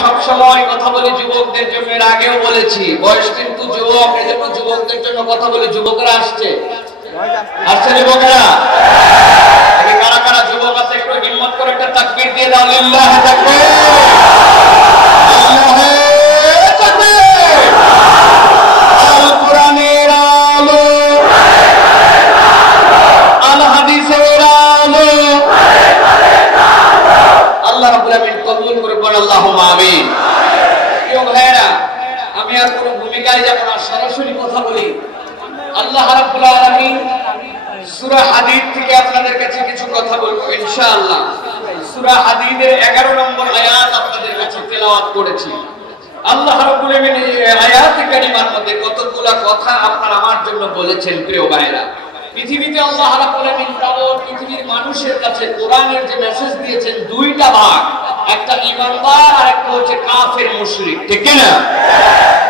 সব সময় কথা বলি যুবকদের জন্য, এর আগেও বলেছি বয়স কিন্তু যুবক, এজন্য যুবকদের জন্য কথা বলি। যুবকরা আসছে যুবকরা, কারা কারা যুবক আছে একটু হিম্মত করে একটা তাকবীর দিয়ে দাও। লিল্লাহি তাকবীর, আল্লাহু তাকবীর। আল কোরআনের আলো, আল হাদিসের আলো, আল্লাহ রাব্বুল আলামিন কবুল করে বলেন আল্লাহুম্মা আমিন। প্রিয় ভাইরা, আমি আর কোনো ভূমিকায় যাব না, সরাসরি কথা বলি। আল্লাহ রাব্বুল আলামিন সূরা হাদীদ থেকে আপনাদের কাছে কিছু কথা বলবো ইনশাআল্লাহ। সূরা হাদীদের 11 নম্বর আয়াত আপনাদের কাছে তেলাওয়াত করেছি। আল্লাহ রাব্বুল আলামিন এই আয়াতে কারিমার মধ্যে কতগুলো কথা আপনারা আমার জন্য বলেছেন। প্রিয় ভাইরা, পৃথিবীতে আল্লাহ রাব্বুল আলামিন পৃথিবীর মানুষের কাছে কোরআনের যে মেসেজ দিয়েছেন দুইটা ভাগ, একটা ঈমানদার আর একটা হচ্ছে কাফের মুশরিক, ঠিক কি না?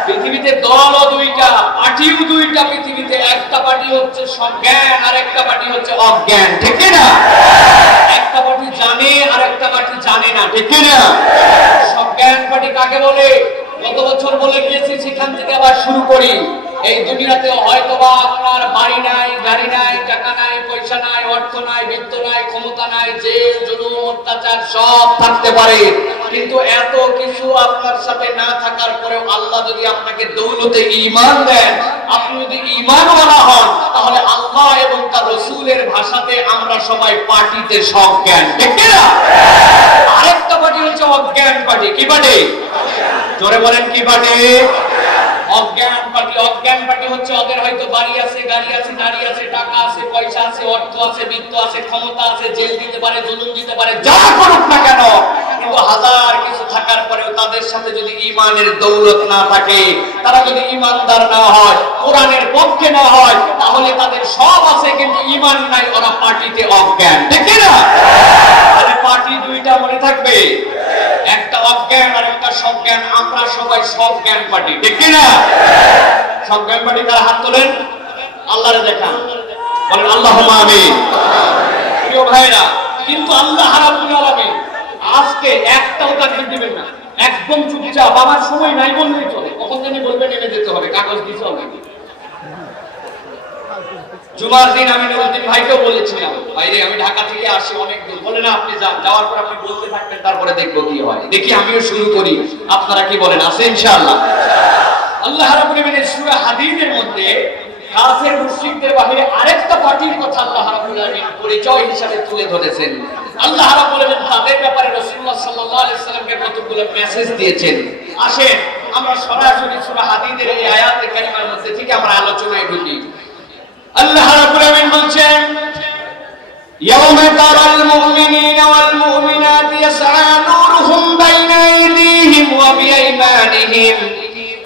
পৃথিবীতে দলও দুইটা, পার্টিও দুইটা পৃথিবীতে। একটা পার্টি হচ্ছে সজ্ঞান আর একটা পার্টি হচ্ছে অজ্ঞান, ঠিক কি না? একটা পার্টি জানে আর একটা পার্টি জানে না, ঠিক কি না? সজ্ঞান পার্টি কাকে বলে? গত বছর বলে গিয়েছি, সেখান থেকে আবার শুরু করি। এই দুনিয়াতে হয়তোবা আপনার বাড়ি নাই, গাড়ি নাই, টাকা নাই, পয়সা নাই, অর্থ নাই, বিত্ত নাই, ক্ষমতা নাই, জেল জুলুম অত্যাচার সব থাকতে পারে, কিন্তু এত কিছু আপনার সাথে না থাকার পরেও আল্লাহ যদি আপনাকে দৌলতে ঈমান দেন, আপনি যদি ঈমানওয়ালা হন, তাহলে আল্লাহ এবং তার রাসূলের ভাষাতে আমরা সবাই পার্টিতে সজ্ঞান, ঠিক কি না? আরেকটা পার্টি হচ্ছে অজ্ঞান পার্টি। কি পার্টি? জোরে বলেন, কি পার্টি? অজ্ঞান পার্টি। অজ্ঞান পার্টি হচ্ছে ওদের হয়তো বাড়ি আছে, গাড়ি আছে, নারী আছে, টাকা আছে, পয়সা আছে, অর্থ আছে, বিত্ত আছে, ক্ষমতা আছে, জেল দিতে পারে, জুলুম দিতে পারে, যা করুক না কেন, কিন্তু হাজার কিছু থাকার পরেও তাদের সাথে যদি ঈমানের দৌলত না থাকে, তারা যদি ঈমানদার না হয়, কোরআনের পক্ষে না হয়, তাহলে তাদের সব আছে কিন্তু ঈমান নাই, ওরা পার্টিতে অজ্ঞান, ঠিক না? তাহলে পার্টি দুইটা মনে থাকবে, একটা অজ্ঞান আর একটা সজ্ঞান। আমরা সবাই সজ্ঞান পার্টি, ঠিক কি না? সজ্ঞান পার্টি কারা? হাত তোলেন, আল্লাহরে দেখান, বলেন আল্লাহুম্মা আমিন। প্রিয় ভাইরা, কিন্তু আল্লাহ রাব্বুল আলামিন আজকে একটাও তাকবীর দিবেন না, একদম চুপচাপ। আমার সময় নাই বললেই চলে, কখন জানি বলবেন এনে যেতে হবে, কাগজ দিতে হবে। জুমার দিন আমি নুরুদ্দিন ভাইকেও বলেছিলাম, ভাই রে আমি ঢাকা থেকে আসি অনেক দূর, বলে না আপনি যান, যাওয়ার পর আপনি বলতে থাকবেন, তারপরে দেখবো কি হয়। দেখি আমিও শুরু করি, আপনারা কি বলেন? আছে ইনশাআল্লাহ। আল্লাহ রাব্বুল আলামিন সূরা হাদীদের মধ্যে কাফের মুশরিকদের বাইরে আরেকটা পার্টির কথা আল্লাহ রাব্বুল আলামিন পরিচয় হিসেবে তুলে ধরেছেন। আল্লাহ রাব্বুল আলামিন তাদের ব্যাপারে রাসূলুল্লাহ সাল্লাল্লাহু আলাইহি সাল্লামকে কতগুলো মেসেজ দিয়েছেন। আসেন আমরা সরাসরি সূরা হাদীদের এই আয়াতে কারিমার মধ্যে থেকে আমরা আলোচনায় ঢুকি। আল্লাহ রাব্বুল আলামিন বলেন, ইয়াউমা তারাল মুমিনিনা ওয়াল মুমিনাতি ইয়াসআ নূরুহুম বাইনা আইদিহিম ওয়া বিআইমানিহিম।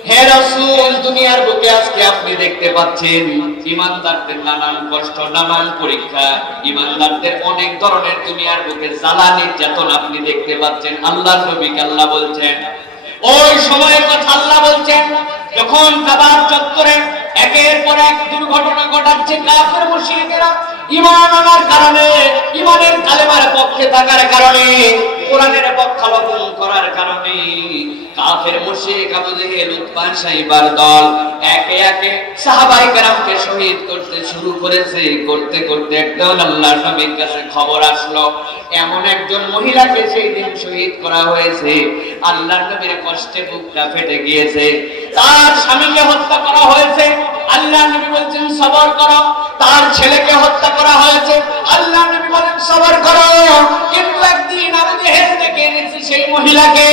হে রাসূল, দুনিয়ার বুকে আজকে আপনি দেখতে পাচ্ছেন ঈমানদারদের নানান কষ্ট, নানান পরীক্ষা, ঈমানদারদের অনেক ধরনের দুনিয়ার বুকে জ্বালা নির্যাতন আপনি দেখতে পাচ্ছেন। আল্লাহর নবীকে আল্লাহ বলছেন, ওই সময়ের কথা আল্লাহ বলছেন যখন কাবার চত্বরে একের পর এক দুর্ঘটনা ঘটাচ্ছে, কাফের মুশরিকেরা ঈমান আনার কারণে, ঈমানের কালেমার পক্ষে থাকার কারণে, কোরআনের পক্ষাবলম্বন করার কারণে কাফের মুশরিক আবু জেহেল, উতবা, শাইবার দল একে একে সাহাবায়ে কেরামকে শহীদ করতে শুরু করেছে। করতে করতে একদম আল্লাহর নবীর কাছে খবর আসলো এমন একজন মহিলাকে সেই দিন শহীদ করা হয়েছে। আল্লাহর নবীর কষ্টে বুকটা ফেটে গিয়েছে, তার স্বামীকে হত্যা করা হয়েছে। আল্লাহর নবী বলেন সবর করো। তার ছেলেকে হত্যা করা হয়েছে। আল্লাহর নবী বলেন সবর করো। কিন্তু একদিন আবু জেহেল ডেকে এনেছে সেই মহিলাকে,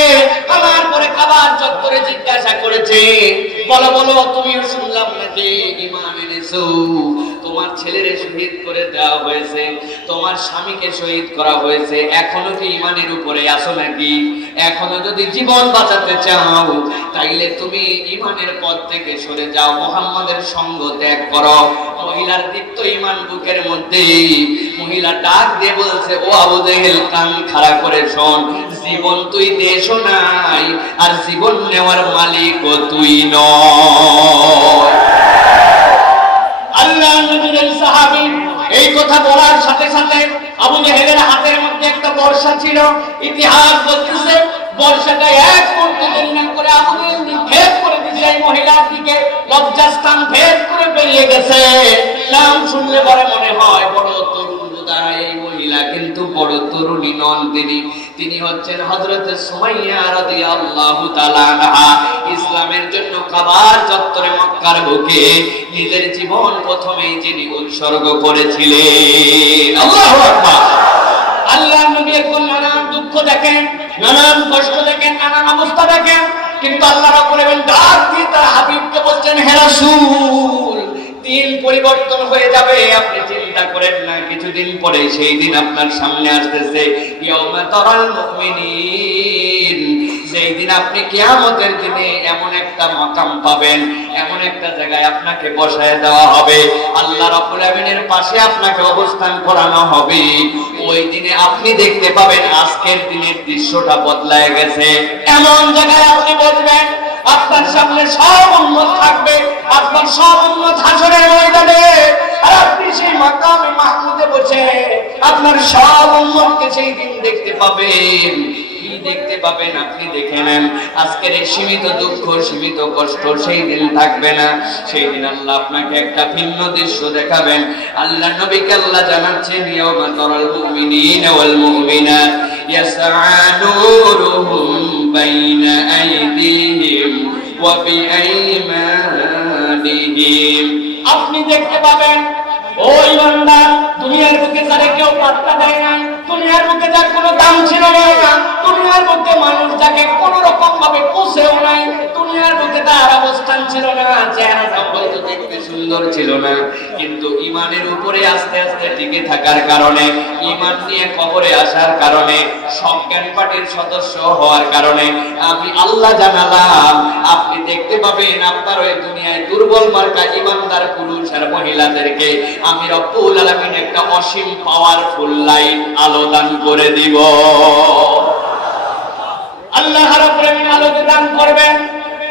আনার পরে কাবার চত্বরে জিজ্ঞাসা করেছে, বলো বলো তুমিও শুনলাম নাকি ঈমান এনেছো? তোমার ছেলেরে শহীদ করে দেওয়া হয়েছে, তোমার স্বামীকে শহীদ করা হয়েছে, এখনো কি ঈমানের উপরে আছো নাকি? এখনো যদি জীবন বাঁচাতে চাও তাইলে তুমি ঈমানের পথ থেকে সরে যাও, মুহাম্মাদের সঙ্গ ত্যাগ করো। মহিলার দীপ্ত ঈমান বুকের মধ্যে, মহিলা ডাক দিয়ে বলছে, ও আবু জেহেল কান খাড়া করে শোন, জীবন তুই দেশও নাই আর জীবন নেওয়ার মালিকও তুই নয়। আল্লাহ নবীর সাহাবী এই কথা বলার সাথে সাথে আবু জেহেলের হাতের মধ্যে একটা বর্শা ছিল। ইতিহাস বলতেছে বর্ষাটা এক করতে দেরি না করে আমাদের নিক্ষেপ করে দিচ্ছে এই মহিলার দিকে। লজ্জাস্থান ভেদ করে বেরিয়ে গেছে। নাম শুনলে পরে মনে হয় বড় তরুণ বোধা এই মহিলা, কিন্তু বড় তরুণী নন। তিনি হচ্ছেন হযরত সুমাইয়া রাদিয়াল্লাহু তাআলা আনহা। ইসলামের জন্য কাবার চত্বরে মক্কার বুকে নিজের জীবন প্রথমেই যিনি উৎসর্গ করেছিলেন। আল্লাহু আকবার। আল্লাহর নবী এখন নানান দুঃখ দেখেন, নানান কষ্ট দেখেন, নানান অবস্থা দেখেন, কিন্তু আল্লাহ রাব্বুল আলামিন ডাক দিয়ে তার হাবিবকে বলছেন, হে রাসূল, দিন পরিবর্তন হয়ে যাবে, আপনি চিন্তা করেন না। কিছুদিন পরে সেই দিন আপনার সামনে আসতেছে। ইয়াউমা তারাল মুমিনিন, সেই দিন আপনি কিয়ামতের দিনে এমন একটা মাকাম পাবেন, এমন একটা জায়গায় আপনাকে বসায় দেওয়া হবে, আল্লাহ রাব্বুল আলামিনের পাশে আপনাকে অবস্থান করানো হবে। ওই দিনে আপনি দেখতে পাবেন আজকের দিনের দৃশ্যটা বদলায় গেছে। এমন জায়গায় আপনি বসবেন, আপনার সামনে সব উম্মত থাকবে, আপনার সব উম্মত হাসরের ময়দানে, আর আপনি সেই মাকামে মাহমুদে বসে আপনার সব উম্মতকে সেই দিন দেখতে পাবেন। দেখতে পাবেন, আপনি দেখে নেন, আজকের এই সীমিত দুঃখ, সীমিত কষ্ট সেই দিন থাকবে না। সেই দিন আল্লাহ আপনাকে একটা ভিন্ন দৃশ্য দেখাবেন। আল্লাহ নবীকে আল্লাহ জানাচ্ছেন, ইয়াউমা তারাল মুমিনিনা ওয়াল মুমিনাত ইয়াসআ নূরুহুম বাইনা আইদিহিম ওয়া বিআইমানিহিম। আপনি দেখতে পাবেন ও ইমানদার, দুনিয়ার বুকে যারা কেউ পাত্তা দেয় না, দুনিয়ার বুকে যার কোনো দাম ছিল না, দুনিয়ার বুকে মানুষ যাকে কোন রকম ভাবে পুষেও নাই, দুনিয়ার বুকে তার অবস্থান ছিল না, চেহারাটা হয়তো দেখতে সুন্দর ছিল না, কিন্তু ইমানের উপরে আস্তে আস্তে টিকে থাকার কারণে, ইমান নিয়ে কবরে আসার কারণে, সজ্ঞান পার্টির সদস্য হওয়ার কারণে আমি আল্লাহ জানালাম, আপনি দেখতে পাবেন আপনার ওই দুনিয়ায় দুর্বল মার্কা ইমানদার পুরুষ আর মহিলাদেরকে আমি রব্বুল আলামিন একটা অসীম পাওয়ারফুল লাইট আলো দান করে দিব। আল্লাহ রাব্বুল আলামিন আলো দান করবেন।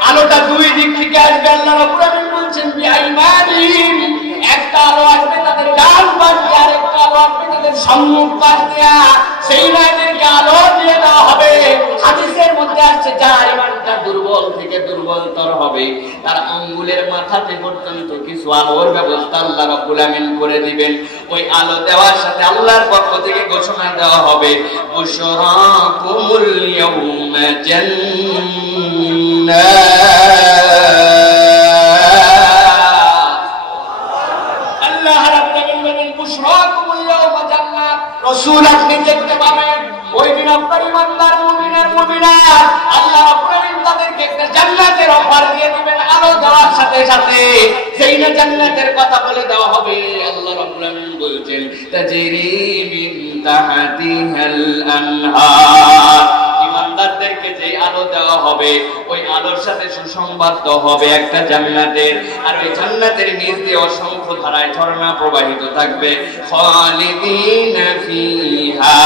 আলোটা দুই দিক থেকে আসবে। আল্লাহ রাব্বুল আলামিন বলছেন বিআইমানিহিম, একটা আলো আসবে তাদের ডান পাশ দিয়ে, আর একটা আলো আসবে তাদের সম্মুখ পাশ দিয়ে। সেই লাইটেরকে আলো দিয়ে দেওয়া হবে। হাদিসের মধ্যে আছে যার ইমানটা দুর্বল থেকে দুর্বলতর হবে, তার আঙ্গুলের মাথাতে পর্যন্ত কিছু আলোর ব্যবস্থা আল্লাহ রাব্বুল আলামিন করে দিবেন। ওই আলো দেওয়ার সাথে আল্লাহর পক্ষ থেকে ঘোষণা দেওয়া হবে, বুশরাকুমুল ইয়াউমা জান্নাত। আল্লাহ রাব্বুল আলামিন বলেন, বুশরাকুমুল ইয়াউমা জান্নাত। রাসূল আপনি দেখতে পাবেন ওই দিন আপনার ইমানদার মুমিন আর মুমিনাত আল্লাহ রাব্বুল আলামিন তাদেরকে একটা জান্নাতের অফার দিয়ে দিবেন। আলো দেওয়ার সাথে সাথে সেই না জান্নাতের কথা বলে দেওয়া হবে। আল্লাহ রাব্বুল আলামিন বলছেন, তাজরি মিন তাহতিহাল আনহার। ইমানদারদেরকে যে আলো দেওয়া হবে, ওই আলোর সাথে সুসংবাদ হবে একটা জান্নাতের, আর ওই জান্নাতের নিচ দিয়ে অসংখ্য ধারায় ঝর্ণা প্রবাহিত থাকবে। খালিদিনা ফিহা,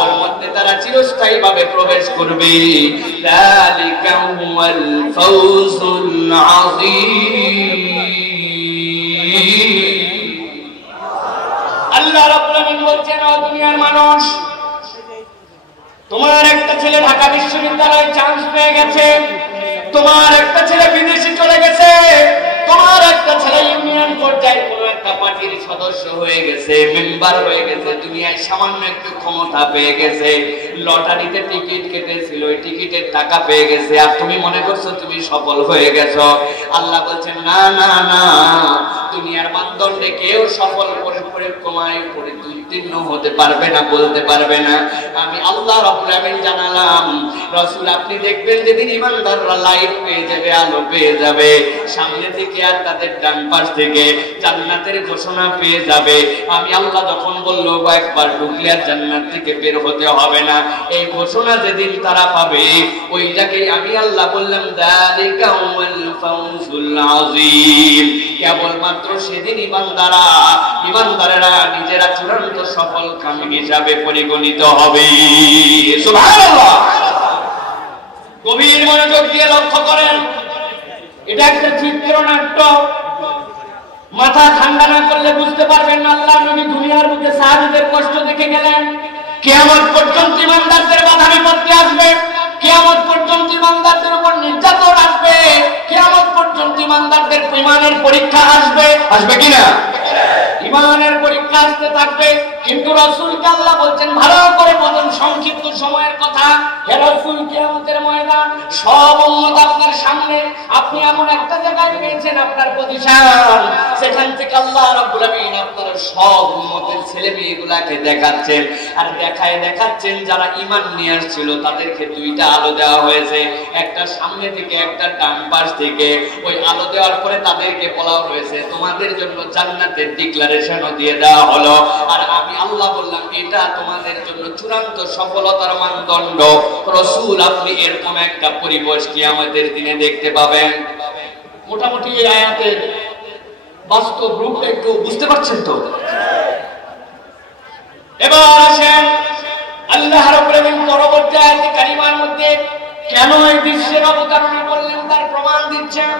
ওর মধ্যে তারা চিরস্থায়ী ভাবে প্রবেশ করবে। যালিকা হুয়াল ফাওজুল আযীম। আল্লাহ রাব্বুল আলামিন বলছেন, ও দুনিয়ার মানুষ, তোমার একটা ছেলে ঢাকা বিশ্ববিদ্যালয়ে চান্স পেয়ে গেছে, তোমার একটা ছেলে বিদেশে চলে গেছে, তোমার একটা ছেলে ইউনিয়ন পর্যায়ে কোনো একটা পার্টির সদস্য হয়ে গেছে, মেম্বার হয়ে গেছে, দুনিয়ায় সামান্য একটু ক্ষমতা পেয়ে গেছে, লটারিতে টিকিট কেটেছিল, ওই টিকিটের টাকা পেয়ে গেছে, আর তুমি মনে করছো তুমি সফল হয়ে গেছো। আল্লাহ বলছেন, না না না, দুনিয়ার মানদণ্ডে কেউ সফল উত্তীর্ণ হতে পারবে না, বলতে পারবে না। আমি আল্লাহ রাব্বুল আলামিন জানালাম, রাসূল আপনি দেখবেন যেদিন ইমানদাররা লাইট পেয়ে যাবে, আলো পেয়ে যাবে, সামনে থেকে আর তাদের ডান পাশ থেকে জান্নাতের ঘোষণা পেয়ে যাবে। আমি আল্লাহ যখন বললো একবার ঢুকলে আর জান্নাত থেকে বের হতে হবে না, এই ঘোষণা যেদিন তারা পাবে, ওইটাকে আমি আল্লাহ বললাম, যালিকা হুয়াল ফাওজুল আযীম। কেবলমাত্র সেদিন ইমানদারেরা নিজেরা চূড়ান্ত সফল কামী হিসাবে পরিগণিত হবে। সুবহানাল্লাহ। গভীর মনোযোগ দিয়ে লক্ষ্য করেন, এটা একটা চিত্রনাট্য। মাথা ঠান্ডা না করলে বুঝতে পারবেন না। আল্লাহ নবী দুনিয়ার বুকে সাহাবীদের কষ্ট দেখে গেলেন, কিয়ামত পর্যন্ত ইমানদারদের বাধা বিপত্তি আসবে, কিয়ামত পর্যন্ত ইমানদারদের উপর নির্যাতন আসবে, কিয়ামত পর্যন্ত ইমানদারদের ঈমানের পরীক্ষা আসবে, আসবে কিনা? ঈমানের পরীক্ষা আসতে থাকবে। কিন্তু রাসূলকে আল্লাহ বলছেন ভালো করে বলেন, সংক্ষিপ্ত সময়ের কথা, হে রাসূল কিয়ামতের ময়দান সব উম্মত আপনার সামনে, আপনি এমন একটা জায়গায় পেয়েছেন আপনার পজিশন, সেখান থেকে আল্লাহ রাব্বুল আমিন আপনার সব উম্মতের ছেলে মেয়েগুলাকে দেখাচ্ছেন, আর দেখাচ্ছেন যারা ঈমান নিয়ে আসছিল তাদেরকে দুইটা আলো দেওয়া হয়েছে, একটা সামনে থেকে একটা ডান পাশ থেকে। ওই আলো দেওয়ার পরে তাদেরকে বলা হয়েছে তোমাদের জন্য জান্নাতের ডিক্লারেশনও দিয়ে দেওয়া হলো। আর আমি আল্লাহ বললাম এটা তোমাদের জন্য চূড়ান্ত সফলতার মানদণ্ড। রাসূল আপনি এরকম একটা পরিবেশ কিয়ামতের দিনে দেখতে পাবেন। মোটামুটি এই আয়াতের বাস্তব রূপটা একটু বুঝতে পারছেন তো? এবার আসেন আল্লাহ রাব্বুল আমিন পরবর্তী আয়াতে কারিমার মধ্যে কেন এই দৃশ্যের অবতারণা করলেন তার প্রমাণ দিচ্ছেন।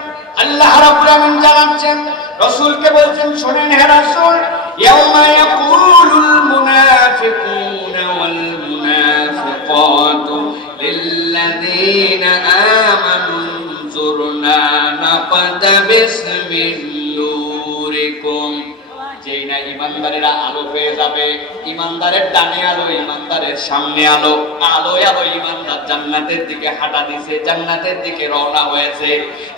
আল্লাহ রাব্বুল আমিন জানাচ্ছেন, রাসূলকে বলছেন শুনেন হে রাসূল, ইয়াউমা ইয়াকুলুল মুনাফিকুনা ওয়াল মুনাফিকাতু লিল্লাযীনা আমানু যুরনা নাকতাবিস মিন নূরিকুম। যেই না ইমানদারেরা আলো পেয়ে যাবে, ইমানদারের ডানে আলো, ইমানদারের সামনে আলো, আলোয় আলো ইমানদার জান্নাতের দিকে হাঁটা দিছে, জান্নাতের দিকে রওনা হয়েছে।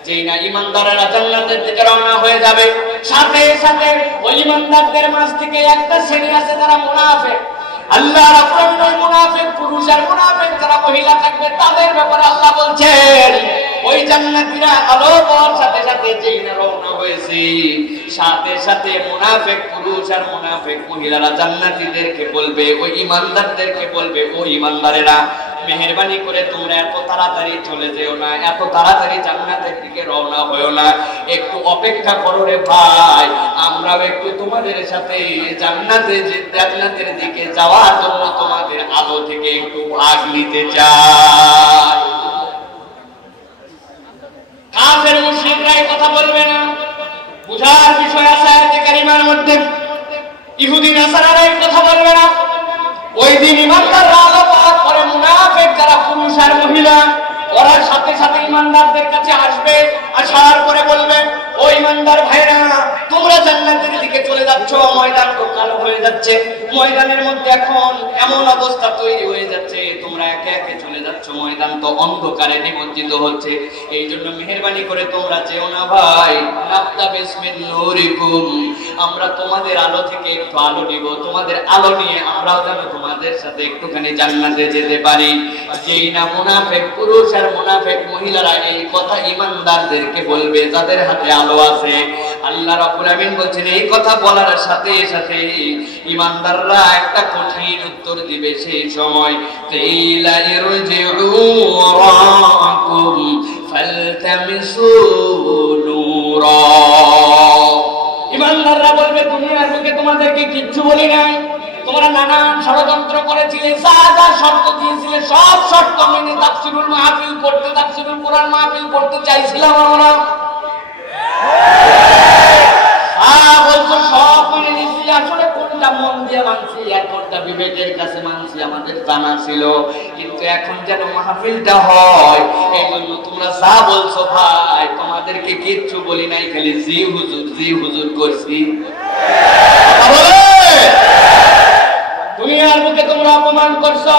যেই না ইমানদারেরা জান্নাতের দিকে রওনা হয়ে যাবে, সাথে সাথে ওই ইমানদারদের মাঝ থেকে একটা শ্রেণী আছে যারা মুনাফিক। আল্লাহ রাব্বুল আমিন ওই মুনাফিক পুরুষ আর মুনাফিক যারা মহিলা থাকবে তাদের ব্যাপারে আল্লাহ বলছেন, ওই জান্নাতীরা আলো পাওয়ার সাথে সাথে যেই না রওনা হয়েছে, সাথে সাথে মুনাফিক পুরুষ আর মুনাফিক মহিলারা জান্নাতীদেরকে বলবে, ওই ঈমানদারদেরকে বলবে, ও ঈমানদারেরা মেহেরবানি করে তোমরা এত তাড়াতাড়ি চলে যেও না, এত তাড়াতাড়ি জান্নাতের দিকে রওনা হয়ো না, একটু অপেক্ষা করো রে ভাই, আমরাও একটু তোমাদের সাথে জান্নাতের দিকে যাওয়ার জন্য তোমাদের আলো থেকে একটু ভাগ নিতে চাই। কাফের মুশরিকরা এই কথা বলবে না, বুঝার বিষয় আছে আয়াতে কারিমার মধ্যে। ইহুদি নাসারারা এই কথা বলবে না। ওই দিন ইমানদাররা আলো পাওয়ার পরে মুনাফিক যারা পুরুষ আর মহিলা ওরা সাথে সাথে ইমানদারদের কাছে আসবে, আসার পরে বলবে, ও ইমানদার ভাইরা তোমরা জান্নাতের দিকে চলে যাচ্ছ, ময়দান তো কালো হয়ে যাচ্ছে, ময়দানের মধ্যে এখন এমন অবস্থা তৈরি হয়ে যাচ্ছে, তোমরা একে একে চলে যাচ্ছ, ময়দান তো অন্ধকারে নিমজ্জিত হচ্ছে, এই জন্য মেহেরবানি করে তোমরা যেও না ভাই, নাফতাবিস মিন নূরিকুম, আমরা তোমাদের আলো থেকে একটু আলো নিব, তোমাদের আলো নিয়ে আমরাও যেন তোমাদের সাথে একটুখানি জান্নাতে যেতে পারি। যেই না মুনাফিক পুরুষ আর মুনাফিক মহিলারা এই কথা ঈমানদারদেরকে বলবে যাদের হাতে আলো আছে, আল্লাহ রাব্বুল আমিন বলছেন এই কথা বলার সাথে সাথে ঈমানদাররা একটা কঠিন উত্তর দিবে সেই সময়, কিলা ইরজিউ ওয়ারাকুম ফালতামিসু নূরা। ঈমানদাররা বলবে দুনিয়ার বুকে তোমাদেরকে কিচ্ছু বলি নাই, তোমরা নানান ষড়যন্ত্র করেছিলে, যা যা শর্ত দিয়েছিলে সব শর্ত মেনে তাফসীরুল মাহফিল করতে, তাফসীরুল কোরআন মাহফিল করতে চাইছিলাম আমরা, বলছো সব মেনে নিচ্ছি, আসলে কোনটা মন দিয়ে মানছি আর কোনটা বিবেকের কাছে মানছি আমাদের জানা ছিল, কিন্তু এখন যেন মাহফিলটা হয় এই জন্য তোমরা যা বলছো ভাই তোমাদেরকে কিচ্ছু বলি নাই, খালি জি হুজুর করছি। দুনিয়ার বুকে তোমরা অপমান করছো,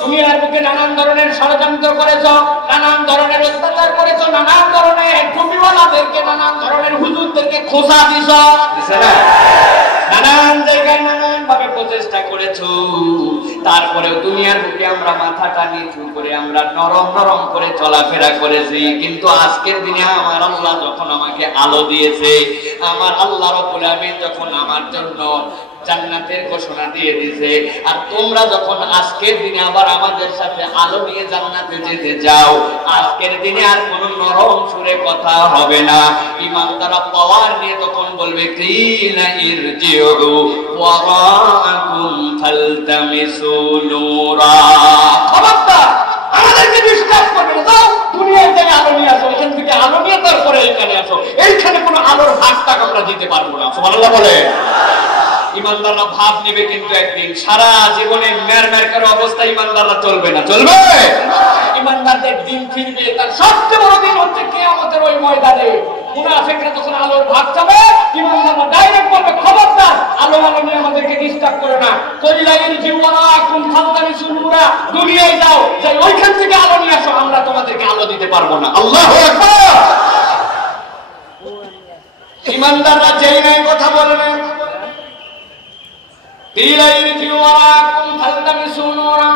দুনিয়ার বুকে নানান ধরনের ষড়যন্ত্র করেছো, নানান ধরনের অত্যাচার করেছো, নানান ধরনের টুপিওয়ালাদেরকে, নানান ধরনের হুজুরদেরকে খোঁচা দিছো, নানান জায়গায় নানান ভাবে প্রচেষ্টা করেছো, তারপরেও দুনিয়ার বুকে আমরা মাথাটা নিচু করে আমরা নরম নরম করে চলাফেরা করেছি, কিন্তু আজকের দিনে আমার আল্লাহ যখন আমাকে আলো দিয়েছে, আমার আল্লাহ রাব্বুল আমিন যখন আমার জন্য জান্নাতের ঘোষণা দিয়ে দিয়েছে, আর তোমরা যখন আজকের দিনে আবার আমাদের সাথে আলো নিয়ে জান্নাতে যেতে যাও, আজকের দিনে আর কোনো নরম সুরে কথা হবে না, ঈমানদাররা পাওয়ার নিয়ে তখন বলবে কিলা ইরজিউ ওয়ারাকুম ফালতামিসু নূরা। খবরদার আমাদেরকে ডিস্টার্ব করবে না, যাও দুনিয়ার থেকে আলো নিয়ে আসো, এখান থেকে আলো নিয়ে তারপরে এখানে আসো, এইখানে কোনো আলোর ভাগ টাক আমরা দিতে পারবো না। সুবহানাল্লাহ বলে। ইমানদাররা ভাব নেবে, কিন্তু একদিন সারা জীবনে মের মের করে অবস্থা ইমানদাররা চলবে না। চলবে? ইমানদারদের দিন ফিরবে। তার সবচেয়ে বড় দিন হচ্ছে কিয়ামতের ওই ময়দানে। মুনাফিকরা যখন আলোর ভাগ খাবে, ইমানদাররা ডাইরেক্ট বলবে, খবরদার আলো আলো নিয়ে আমাদেরকে ডিস্টার্ব করো না। কলিলাইন জিওয়ারাকুম ফান্তামিসুল নূরা, দুনিয়ায় যাও, যাই ওইখান থেকে আলো নিয়ে আসো, আমরা তোমাদেরকে আলো দিতে পারবো না। আল্লাহু আকবার। ইমানদাররা যেই নাই কথা বলবে, কলিলাইন জিওয়ারাকুম ফান্তামিসুল নূরা,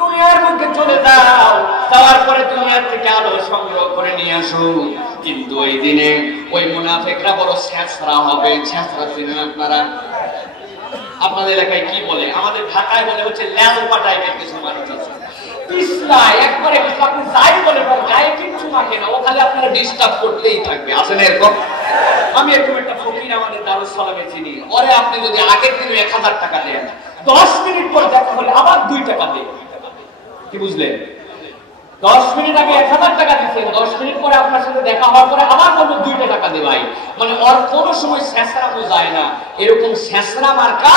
দুনিয়ার মুখে চলে যাও, যাওয়ার পরে দুনিয়ার থেকে আলো সংগ্রহ করে নিয়ে আসো। কিন্তু ওই দিনে ওই মুনাফিকরা বড় ছেঁচড়া হবে। ছেঁচড়া চিনেন আপনারা? আপনাদের এলাকায় কি বলে? আমাদের ঢাকায় বলে হচ্ছে ল্যালপা টাইপের কিছু মানুষ আছে, পিছলায় একবারে পিছলা। আপনি যাই বলে গায়ে কিচ্ছু মাখে না, ও খালি আপনারা ডিস্টার্ব করতেই থাকবে। আসেন এরকম? আমি এরকম একটা ফকির আমাদের দারুস সালামে চিনি, ওরে আপনি যদি আগের দিনে 1000 টাকা দেন, 10 মিনিট পর দেখা হলে আবার 2 টাকা দেন। কি বুঝলেন? 10 মিনিট আগে 1000 টাকা দিচ্ছেন, 10 মিনিট পরে আপনার সাথে দেখা হওয়ার পরে আবার বলবো 2 টাকা দে ভাই। মানে ওর কোনো সময় ছেঁচড়া বোঝায় না। এরকম ছেঁচড়া মার্কা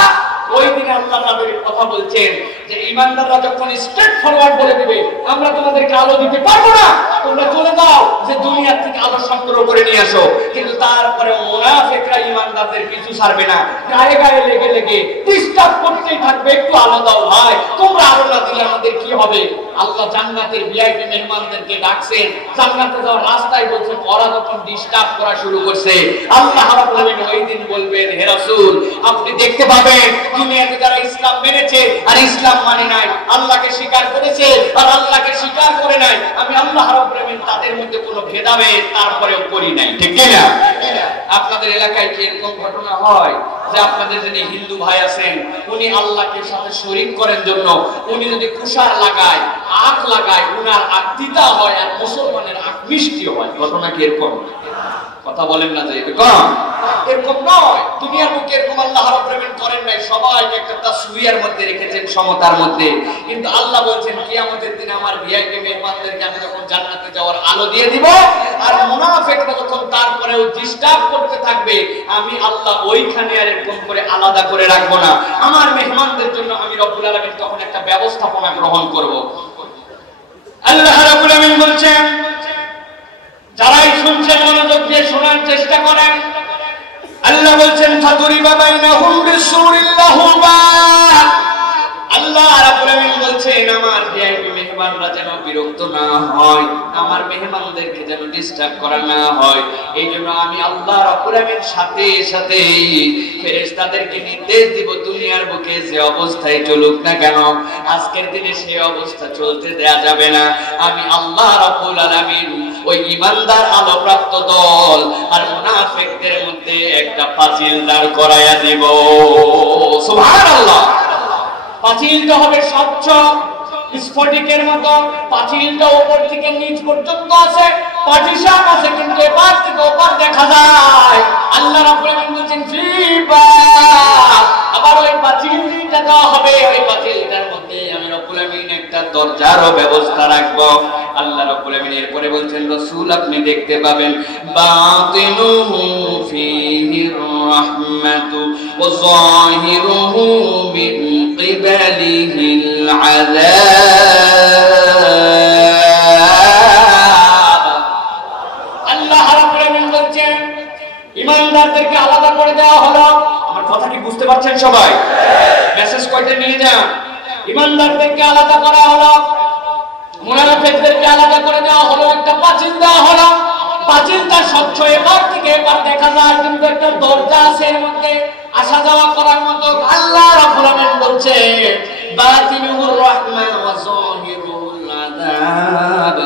ওই দিনে আল্লাহ তাআলা কথা বলছেন যে ইমানদাররা যখন স্ট্রেট ফরওয়ার্ড বলে দিবে, আমরা তোমাদেরকে আলো দিতে পারবো না, তোমরা চলে যাও, যে দুনিয়া থেকে আলো সংগ্রহ করে নিয়ে আসো। কিন্তু তারপরে মুনাফিকরা ইমানদারদের পিছু ছাড়বে না, গায়ে গায়ে লেগে লেগে ডিস্টার্ব করতেই থাকবে, একটু আলো দাও ভাই, তোমরা আলো না দিলে আমাদের কি হবে? আল্লাহ জান্নাতের ভিআইপি মেহমানদেরকে ডাকছেন, জান্নাতে যাওয়ার রাস্তায় বলছেন, ওরা যখন ডিস্টার্ব করা শুরু করছে, আল্লাহ রাব্বুল আলামিন ওই দিন বলবেন, হে রাসূল, আপনি দেখতে পাবেন দুনিয়াতে যারা ইসলাম মেনেছে আর ইসলাম মানে নাই, আল্লাহকে স্বীকার করেছে আর আল্লাহকে স্বীকার করে নাই, আমি আল্লাহ রাব্বুল আলামিন তাদের মধ্যে কোনো ভেদাভেদ তারপরেও করি নাই। ঠিক কি না? আপনাদের এলাকায় কি এরকম ঘটনা হয় যে আপনাদের যিনি হিন্দু ভাই আছেন, উনি আল্লাহকে সাথে শরীক করেন জন্য উনি যদি কুশার লাগায়, আখ লাগায়, উনার আখ তিতা হয় আর মুসলমানের আখ মিষ্টি হয়? ঘটনা কি এরকম? কথা বলেন না যে এরকম? এরকম নয়। দুনিয়ার মুখে এরকম আল্লাহ রাব্বুল আলামিন করেন নাই, সবাইকে একটা তাসবিয়ার মধ্যে রেখেছেন, সমতার মধ্যে। কিন্তু আল্লাহ বলছেন কিয়ামতের দিনে আমার ভিআইপি মেহমানদেরকে আমি যখন জান্নাতে যাওয়ার আলো দিয়ে দিব, আর মুনাফিকরা যখন তারপরেও ডিস্টার্ব করতে থাকবে, আমি আল্লাহ ওইখানে আর এরকম করে আলাদা করে রাখবো না। আমার মেহমানদের জন্য আমি রব্বুল আলামিন তখন একটা ব্যবস্থাপনা গ্রহণ করব। আল্লাহ রাব্বুল আলামিন বলছেন, যারাই শুনছেন মনোযোগ দিয়ে শোনার চেষ্টা করেন। আল্লাহ বলছেন, ফাদুরিবা বাইনাহুম বিসুরিন লাহু বাব। আল্লাহ রাব্বুল আলামিন বলছেন, আমার ভিআইপি মেহমানরা যেন বিরক্ত না হয়, আমার মেহমানদেরকে যেন ডিস্টার্ব করা না হয়, এইজন্য আমি আল্লাহ রাব্বুল আলামিন সাথে সাথে ফেরেশতাদেরকে নির্দেশ দিব, দুনিয়ার বুকে যে অবস্থায় চলুক না কেন, আজকের দিনে সেই অবস্থা চলতে দেয়া যাবে না। আমি আল্লাহ রাব্বুল আলামিন ওই ঈমানদার আলোপ্রাপ্ত দল আর মুনাফিকদের মধ্যে একটা পাঁচিল দাঁড় করায়া দিব। সুবহানাল্লাহ। পাঁচিলটা হবে স্বচ্ছ স্ফটিকের মতো, পাঁচিলটা উপর থেকে নিচ পর্যন্ত আছে, পার্টিশন আছে, কিন্তু এপার থেকে ওপার দেখা যায়। আল্লাহ রাব্বুল আলামিন বলেন ফিবা, আবার ওই পাঁচিলটা দেওয়া হবে, ওই পাঁচিলটার মধ্যে আমি রব্বুল আলামিন একটা দরজারও ব্যবস্থা রাখবো। আল্লাহ রাব্বুল আলামিন এরপরে বলছেন, রাসূল আপনি দেখতে পাবেন বাতিনুহু ফীহির রাহমাতু ওয়া যাহিরুহু মিন কিবালিহিল আযাব। আল্লাহ রাব্বুল আলামিন বলছেন, ঈমানদারদেরকে আলাদা করে দেওয়া হলো। আমার কথা কি বুঝতে পারছেন সবাই? মেসেজ কয়টা নিয়ে যান। ঈমানদারদেরকে আলাদা করা হলো, মুনাফিকদেরকে আলাদা করে দেওয়া হলো, একটা পাঁচিল দেওয়া হলো। পাঁচিলটা স্বচ্ছ, এবার থেকে এবার দেখা যায়, কিন্তু একটা দরজা আছে এর মধ্যে আসা যাওয়া করার মতো। আল্লাহ রাব্বুল আলামিন বলছে, বাতিনুর রাহমা ওয়া যাহিরুল আযাব।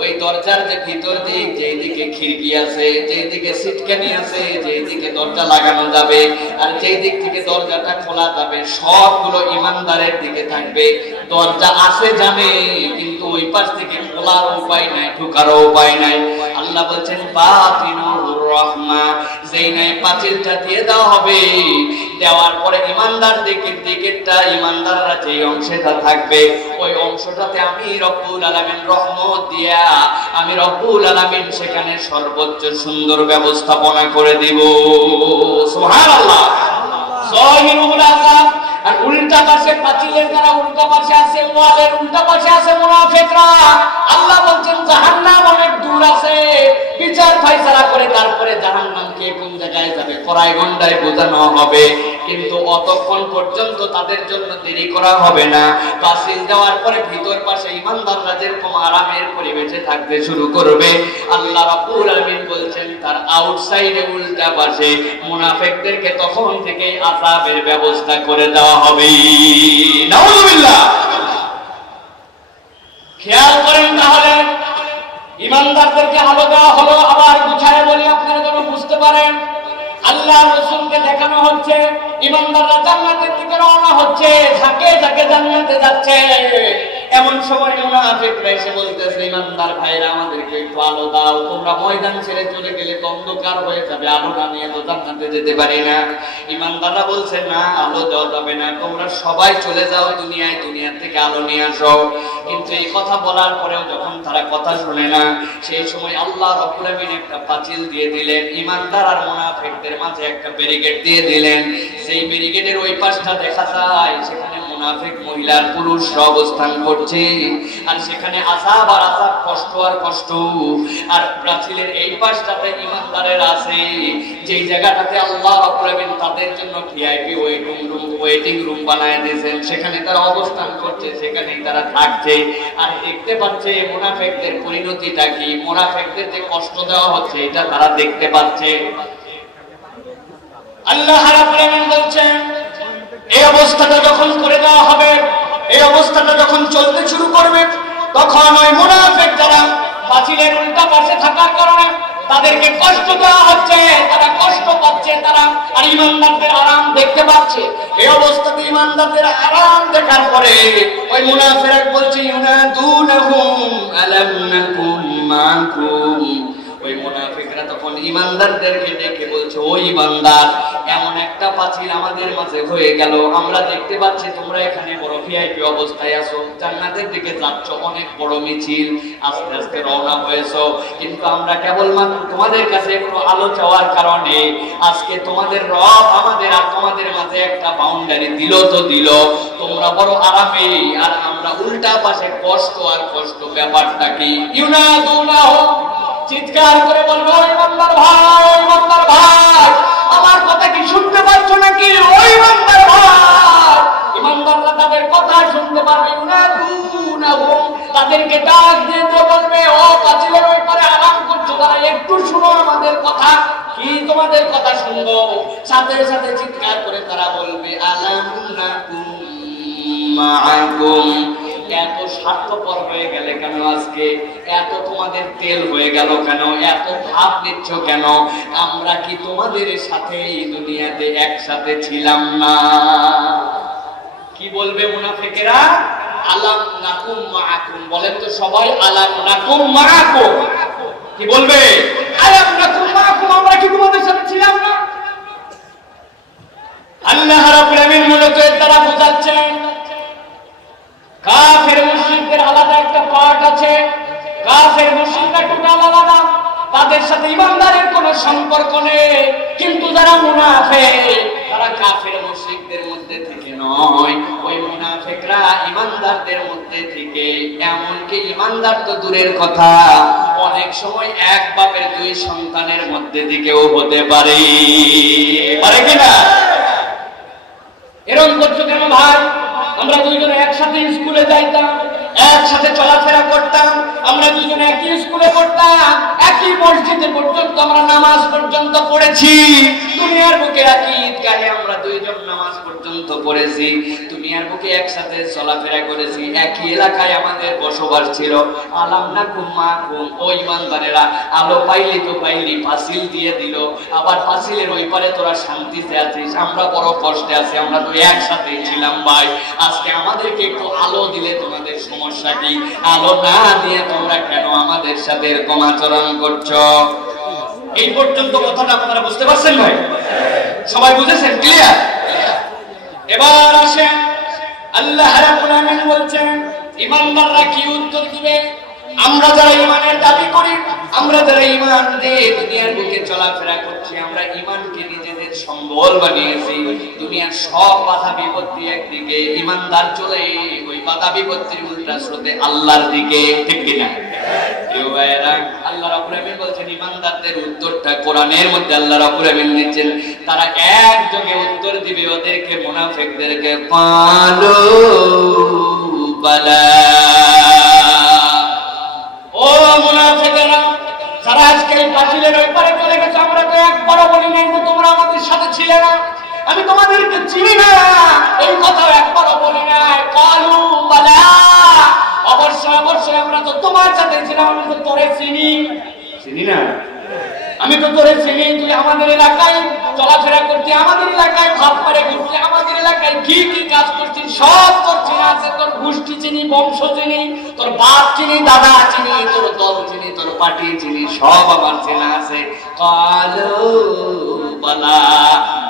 ওই দরজার যে ভিতর দিক, যেদিকে খিড়কি আছে, যেদিকে সিটকানি আছে, যেদিকে দরজা লাগানো যাবে আর যেই দিক থেকে দরজাটা খোলা যাবে, সবগুলো ঈমানদারের দিকে থাকবে। দরজা আছে জানে, কিন্তু ওই পাশ থেকে খোলার উপায় নাই, ঢোকারও উপায় নাই। আল্লাহ বলছেন বাতিনুর রাহমা, যেই নাই পাঁচিলটা দিয়ে দেওয়া হবে, দেওয়ার পরে ঈমানদার দিকেরটা, ঈমানদাররা যেই অংশটা থাকবে, ওই অংশটাতে আমি রব্বুল আলামিন রহমত দিয়া, আমি রব্বুল আলামিন সেখানে সর্বোচ্চ সুন্দর ব্যবস্থাপনা করে দিব। সুবহানাল্লাহ। যাহিরুল আযাব, আর উল্টা পাশে পাঁচিলের যারা উল্টা পাশে আছে, ওয়ালের উল্টা পাশে আছে মুনাফিকরা। আল্লাহ বলছেন জাহান্নাম অনেক দূর আছে, বিচার ফয়সালা করে তারপরে জাহান্নাম কে কোন জায়গায় যাবে কড়াই গন্ডায় বোঝানো হবে, কিন্তু অতক্ষণ পর্যন্ত তাদের জন্য দেরি করা হবে না। পাঁচিল দেওয়ার পরে ভিতর পাশে ঈমানদাররা যেরকম আরামের পরিবেশে থাকতে শুরু করবে, আল্লাহ রাব্বুল আলামিন বলছেন তার আউটসাইডে উল্টা পাশে মুনাফিকদেরকে তখন থেকে আযাবের ব্যবস্থা করে দেওয়া হবে। নাউযুবিল্লাহ। খেয়াল করেন তাহলে ঈমানদারদেরকে আলো দেওয়া হলো। আবার গুছায় বলি আপনারা যেন বুঝতে পারেন, আল্লাহ রাসূলকে দেখানো হচ্ছে ঈমানদাররা জান্নাতের দিকে রওনা হচ্ছে, ঝাঁকে ঝাঁকে জান্নাতে যাচ্ছে। এমন সময় মুনাফিকরা এসে বলতেছে, ঈমানদার ভাইরা আমাদেরকে একটু আলো দাও, তোমরা ময়দান ছেড়ে চলে গেলে তো অন্ধকার হয়ে যাবে, আলো না নিয়ে তো জান্নাতে যেতে পারি না। ঈমানদাররা বলছে না, আলো দেওয়া যাবে না, তোমরা সবাই চলে যাও দুনিয়ায়, দুনিয়া থেকে আলো নিয়ে আসো। কিন্তু এই কথা বলার পরেও যখন তারা কথা শুনে না, সেই সময় আল্লাহ রাব্বুল আলামিন একটা পাঁচিল দিয়ে দিলেন, ঈমানদার আর মুনাফিকদের মাঝে একটা ব্যারিকেড দিয়ে দিলেন। সেই ব্যারিকেডের ওই পাশটা দেখা যায় সেখানে মুনাফিক মহিলার পুরুষরা অবস্থান করছে, আর সেখানে আযাব আর আযাব, কষ্ট আর কষ্ট। আর প্রাচীরের এই পাশটাতে ঈমানদারের আছে, যেই জায়গাটাতে আল্লাহ রাব্বুল আলামিন তাদের জন্য ভিআইপি ওয়েটিং রুম বানায় দিয়েছেন, সেখানে তারা অবস্থান করছে, সেখানেই তারা থাকছে। আর দেখতে পাচ্ছে মুনাফিকদের পরিণতিটা কি, মুনাফিকদের যে কষ্ট দেওয়া হচ্ছে এটা তারা দেখতে পাচ্ছে। আল্লাহ রাব্বুল আলামিন বলছেন এই অবস্থাটা যখন করে দেওয়া হবে, এই অবস্থাটা যখন চলতে শুরু করবে, তখন ওই মুনাফিক যারা পাঁচিলের উল্টা পাশে থাকার কারণে তাদেরকে কষ্ট দেওয়া হচ্ছে, তারা কষ্ট পাচ্ছে, তারা আর ঈমানদারদের আরাম দেখতে পাচ্ছে। এই অবস্থাতে ঈমানদারদের আরাম দেখার পরে ওই মুনাফিক বলছে, ইউনাদুনহুম আলাম নাকুম মাকুম। ওই মুনাফিকরা তখন ঈমানদারদেরকে ডেকে বলছে, ও ঈমানদার, এমন একটা পাঁচিল আমাদের মাঝে হয়ে গেল, আমরা দেখতে পাচ্ছি তোমরা এখানে বড় ভিআইপি অবস্থায় আছো, জান্নাতের দিকে যাচ্ছ, অনেক বড় মিছিল, আস্তে আস্তে রওনা হয়েছো, কিন্তু আমরা কেবলমাত্র তোমাদের কাছে একটু আলো চাওয়ার কারণে আজকে তোমাদের রব আমাদের আর তোমাদের মাঝে একটা বাউন্ডারি দিল তো দিল, তোমরা বড় আরামে, আর আমরা উল্টা পাশে কষ্ট আর কষ্ট। ব্যাপারটা কি? ইউনাদুনাহু, চিৎকার করে বলবো, ওই বান্দার ভাই, বান্দার ভাই, আমার কথা কি শুনতে পাচ্ছ নাকি? ওই বান্দার ভাই, ঈমানদাররা তাদের কথা শুনতে পারবে না, তাদেরকে ডাক দিতে বলবে, ও পাঁচিলের ওই পারে আরাম করছো তারা, একটু শুনো আমাদের কথা। কি তোমাদের কথা শুনবো? সাথে সাথে চিৎকার করে তারা বলবে, আলাম নাকুম মাআকুম। এত স্বার্থপর হয়ে গেলে কেন আজকে? এত তোমাদের তেল হয়ে গেল কেন? এত ভাব নিচ্ছ কেন? আমরা কি তোমাদের সাথে এই দুনিয়াতে একসাথে ছিলাম না? কি বলবে মুনাফিকেরা? আলাম নাকুম মাআকুম। বলেন তো সবাই, আলাম নাকুম মাআকুম। কি বলবে? আলাম নাকুম মাআকুম, আমরা কি তোমাদের সাথে ছিলাম না? আল্লাহ রাব্বুল আলামিন মূলত তারা বোঝাচ্ছেন, কাফের মুশরিকদের আলাদা একটা পার্ট আছে, কাফের মুশরিকরা টোটাল আলাদা, তাদের সাথে ঈমানদারের কোনো সম্পর্ক নেই। কিন্তু যারা মুনাফিক, তারা কাফের মুশরিকদের মধ্যে থেকে নয়, ওই মুনাফিকরা ঈমানদারদের মধ্যে থেকে, এমনকি ঈমানদার তো দূরের কথা, অনেক সময় এক বাপের দুই সন্তানের মধ্যে থেকেও হতে পারে, পারে কিনা? এরকম করছো কেন ভাই? আমরা দুইজনে একসাথে স্কুলে যাইতাম, একসাথে চলাফেরা করতাম, আমরা দুইজনে একই স্কুলে পড়তাম, একই মসজিদে পর্যন্ত আমরা নামাজ পর্যন্ত পড়েছি, দুনিয়ার বুকে একই ঈদগাহে আমরা দুইজন নামাজ পর্যন্ত পড়েছি, দুনিয়ার বুকে একসাথে চলাফেরা করেছি, একই এলাকায় আমাদের বসবাস ছিল। আলাম নাকুম মাআকুম। ও ঈমানদারেরা, আলো পাইলি তো পাইলি, পাঁচিল দিয়ে দিল, আবার পাঁচিলের ওই পারে তোরা শান্তিতে আছিস, আমরা বড় কষ্টে আছি, আমরা তো একসাথেই ছিলাম ভাই, আজকে আমাদেরকে একটু আলো দিলে তোমাদের সমস্যা কি? আলো না দিয়ে তোমরা কেন আমাদের সাথে এরকম আচরণ করছো? এই পর্যন্ত কথাটা আপনারা বুঝতে পারছেন ভাই? সবাই বুঝেছেন? ক্লিয়ার? এবার আসেন, আল্লাহ রাব্বুল আলামিন বলছেন ঈমানদাররা কি উত্তর দিবে? আমরা যারা ঈমানের দাবি করি, আমরা যারা ঈমান দিয়ে দুনিয়ার বুকে চলাফেরা করছি, আমরা ঈমানকে নিজেদের সম্বল বানিয়েছি। দুনিয়ার সব বাধা বিপত্তি একদিকে, ইমানদার চলে ওই বাধা বিপত্তির উল্টা স্রোতে আল্লাহর দিকে, ঠিক কিনা? আল্লাহ রাব্বুল আমিন বলছেন ইমানদারদের উত্তরটা কোরআনের মধ্যে আল্লাহ রাব্বুল আমিন দিচ্ছেন, তারা একযোগে উত্তর দিবে ওদেরকে, মুনাফিকদেরকে, ক্বালু বালা। ও মুনাফিকরা, যারা আজকে এই পাঁচিলের ওই পারে চলে গেছে, আমরা তো একবারও বলি নাই যে তোমরা আমাদের সাথে ছিলে না, আমি তোমাদেরকে চিনি না, এই কথা একবারও বলি নাই। ক্বালু বালা, অবশ্যই অবশ্যই আমরা তো তোমার সাথে ছিলাম, আমি তো তোরে চিনি না, আমি তো তোরে চিনি, তুই আমাদের এলাকায় চলাফেরা করতি, আমাদের এলাকায় ভাব পারে ঘুরতি, আমাদের এলাকায় কি কি কাজ করছিস সব তোর চেনা আছে, তোর গোষ্ঠী চিনি, বংশ চিনি, তোর বাপ চিনি, দাদা চিনি, তোর দল চিনি, তোর পার্টি চিনি, সব আমার চেনা আছে। কালো বালা,